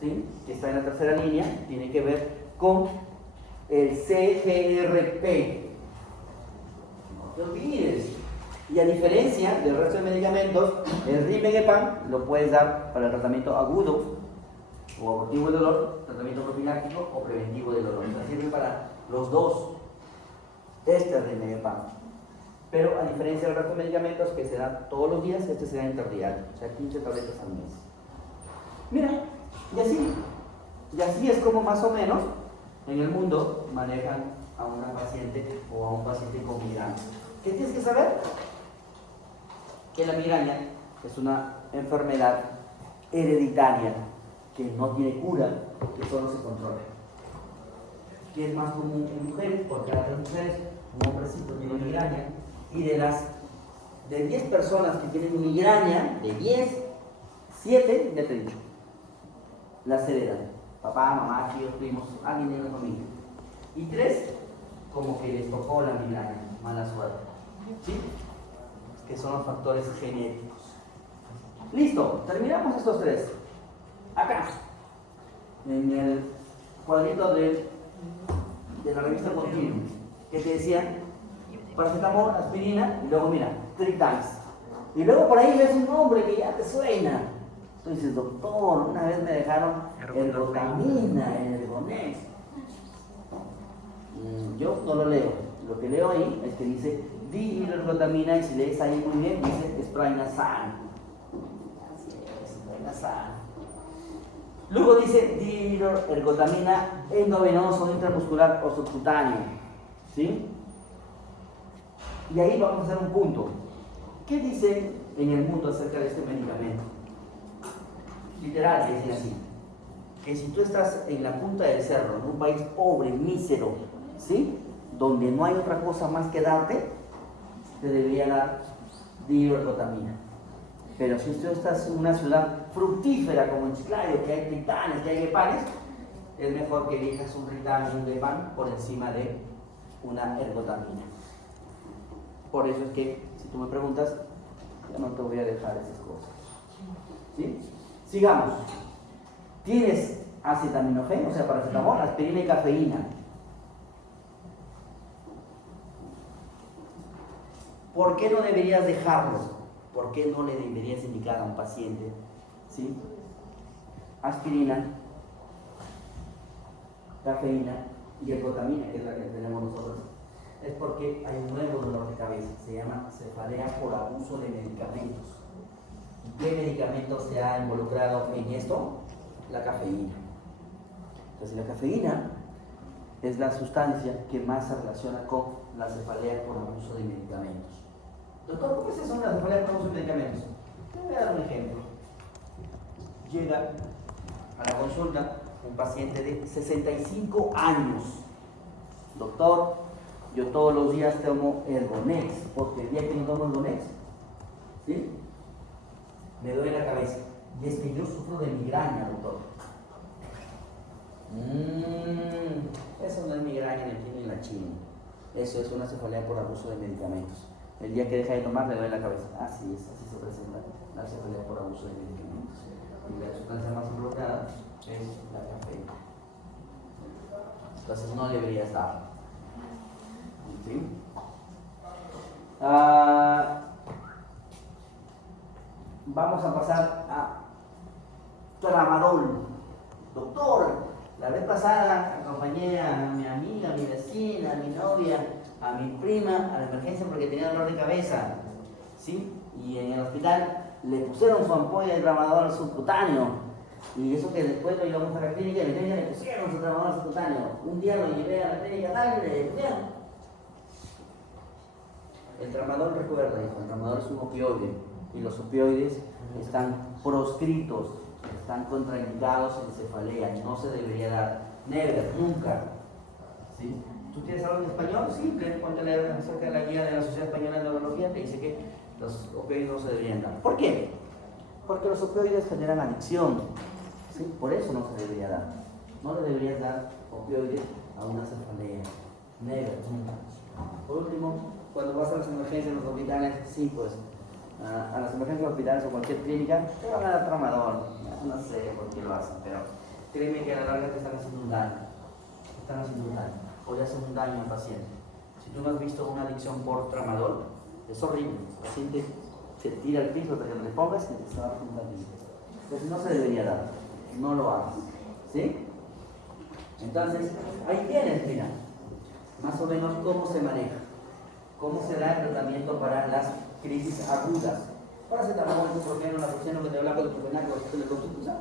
¿sí?, que está en la tercera línea, tiene que ver con el CGRP. No te olvides. Y a diferencia del resto de medicamentos, el Rimegepan lo puedes dar para el tratamiento agudo o abortivo del dolor, tratamiento profiláctico o preventivo del dolor. O sea, sirve para los dos. Este es Rimegepan. Pero a diferencia del resto de medicamentos que se dan todos los días, este se da interdiario, o sea, 15 tabletas al mes. Mira, y así es como más o menos en el mundo manejan a una paciente o a un paciente con migraña. ¿Qué tienes que saber? Que la migraña es una enfermedad hereditaria que no tiene cura, que solo se controla. Que es más común en mujeres, porque cada 3 mujeres, un hombrecito tiene migraña, y de 10 personas que tienen migraña, de 10, 7, ya te he dicho, las heredan. Papá, mamá, tíos, primos, alguien de la familia. Y 3, como que les tocó la migraña, mala suerte. ¿Sí? Que son los factores genéticos. Listo, terminamos estos 3. Acá, en el cuadrito de la revista Continuum, que te decía paracetamol, aspirina, y luego mira, Triptanes. Y luego por ahí ves un nombre que ya te suena, Tú dices, doctor, una vez me dejaron ergotamina en Ergonex. Yo no lo leo. Lo que leo ahí es que dice dihidroergotamina, y si lees ahí muy bien, dice spray nasal. Así es, spray nasal. Luego dice dihidroergotamina endovenoso, intramuscular o subcutáneo. ¿Sí? Y ahí vamos a hacer un punto. ¿Qué dice en el mundo acerca de este medicamento? Literal, dicen así, que si tú estás en la punta del cerro, en un país pobre, mísero, ¿sí?, donde no hay otra cosa más que darte, te debería dar dihidroergotamina. Pero si tú estás en una ciudad fructífera como en Chiclayo, que hay tritanes, que hay guepanes, es mejor que elijas un tritán y un guepán por encima de una ergotamina. Por eso es que, si tú me preguntas, yo no te voy a dejar esas cosas. ¿Sí? Sigamos. Tienes acetaminofén, o sea, paracetamol, aspirina y cafeína. ¿Por qué no deberías dejarlo? ¿Por qué no le deberías indicar a un paciente? ¿Sí? Aspirina, cafeína y ergotamina, que es la que tenemos nosotros. Es porque hay un nuevo dolor de cabeza, se llama cefalea por abuso de medicamentos. ¿Qué medicamento se ha involucrado en esto? La cafeína. Entonces la cafeína es la sustancia que más se relaciona con la cefalea por abuso de medicamentos. Doctor, ¿cómo es eso de la cefalea por abuso de medicamentos? Te voy a dar un ejemplo. Llega a la consulta un paciente de 65 años. Doctor, yo todos los días tomo Ergonex, porque el día que no tomo Ergonex, ¿sí?, me duele la cabeza. Y es que yo sufro de migraña, doctor. Eso no es migraña en el chino ni en la china. Eso es una cefalea por abuso de medicamentos. El día que deja de tomar, le duele la cabeza. Así es, así se presenta la cefalea por abuso de medicamentos. Y la sustancia más involucrada es la cafeína. Entonces no debería estar. ¿Sí? Vamos a pasar a tramadol. Doctor, la vez pasada acompañé a mi amiga, a mi vecina, a mi novia, a mi prima a la emergencia porque tenía dolor de cabeza, ¿sí? Y en el hospital le pusieron su ampolla de tramadol subcutáneo. Y eso que después lo llevamos a la clínica y en la clínica le pusieron su tramadol subcutáneo. Un día lo llevé a la clínica tal y le pusieron. El tramadol, recuerda, hijo, el tramadol es un opioide. Y los opioides están proscritos, están contraindicados en cefalea, no se debería dar, never, nunca. ¿Sí? ¿Tú tienes algo en español? Simple, ponte a leer acerca de la guía de la Sociedad Española de Neurología, te dice que los opioides no se deberían dar. ¿Por qué? Porque los opioides generan adicción, ¿sí? Por eso no se debería dar. No le deberías dar opioides a una cefalea, never, nunca. Por último, cuando vas a las emergencias en los hospitales, sí, pues, a las emergencias hospitales o cualquier clínica, te van a dar tramadol. No sé por qué lo hacen, pero créeme que a la larga te están haciendo un daño. Te están haciendo un daño. O le hacen un daño al paciente. Si tú no has visto una adicción por tramadol, es horrible. El paciente se tira al piso hasta que le pongas y se va a fundar. Entonces no se debería dar. No lo hagas. ¿Sí? Entonces, ahí tienes, mira, más o menos cómo se maneja. Cómo se da el tratamiento para las crisis agudas. Paracetamol, ibuprofeno, naproxeno, betablacol, diclofenac, cortisona,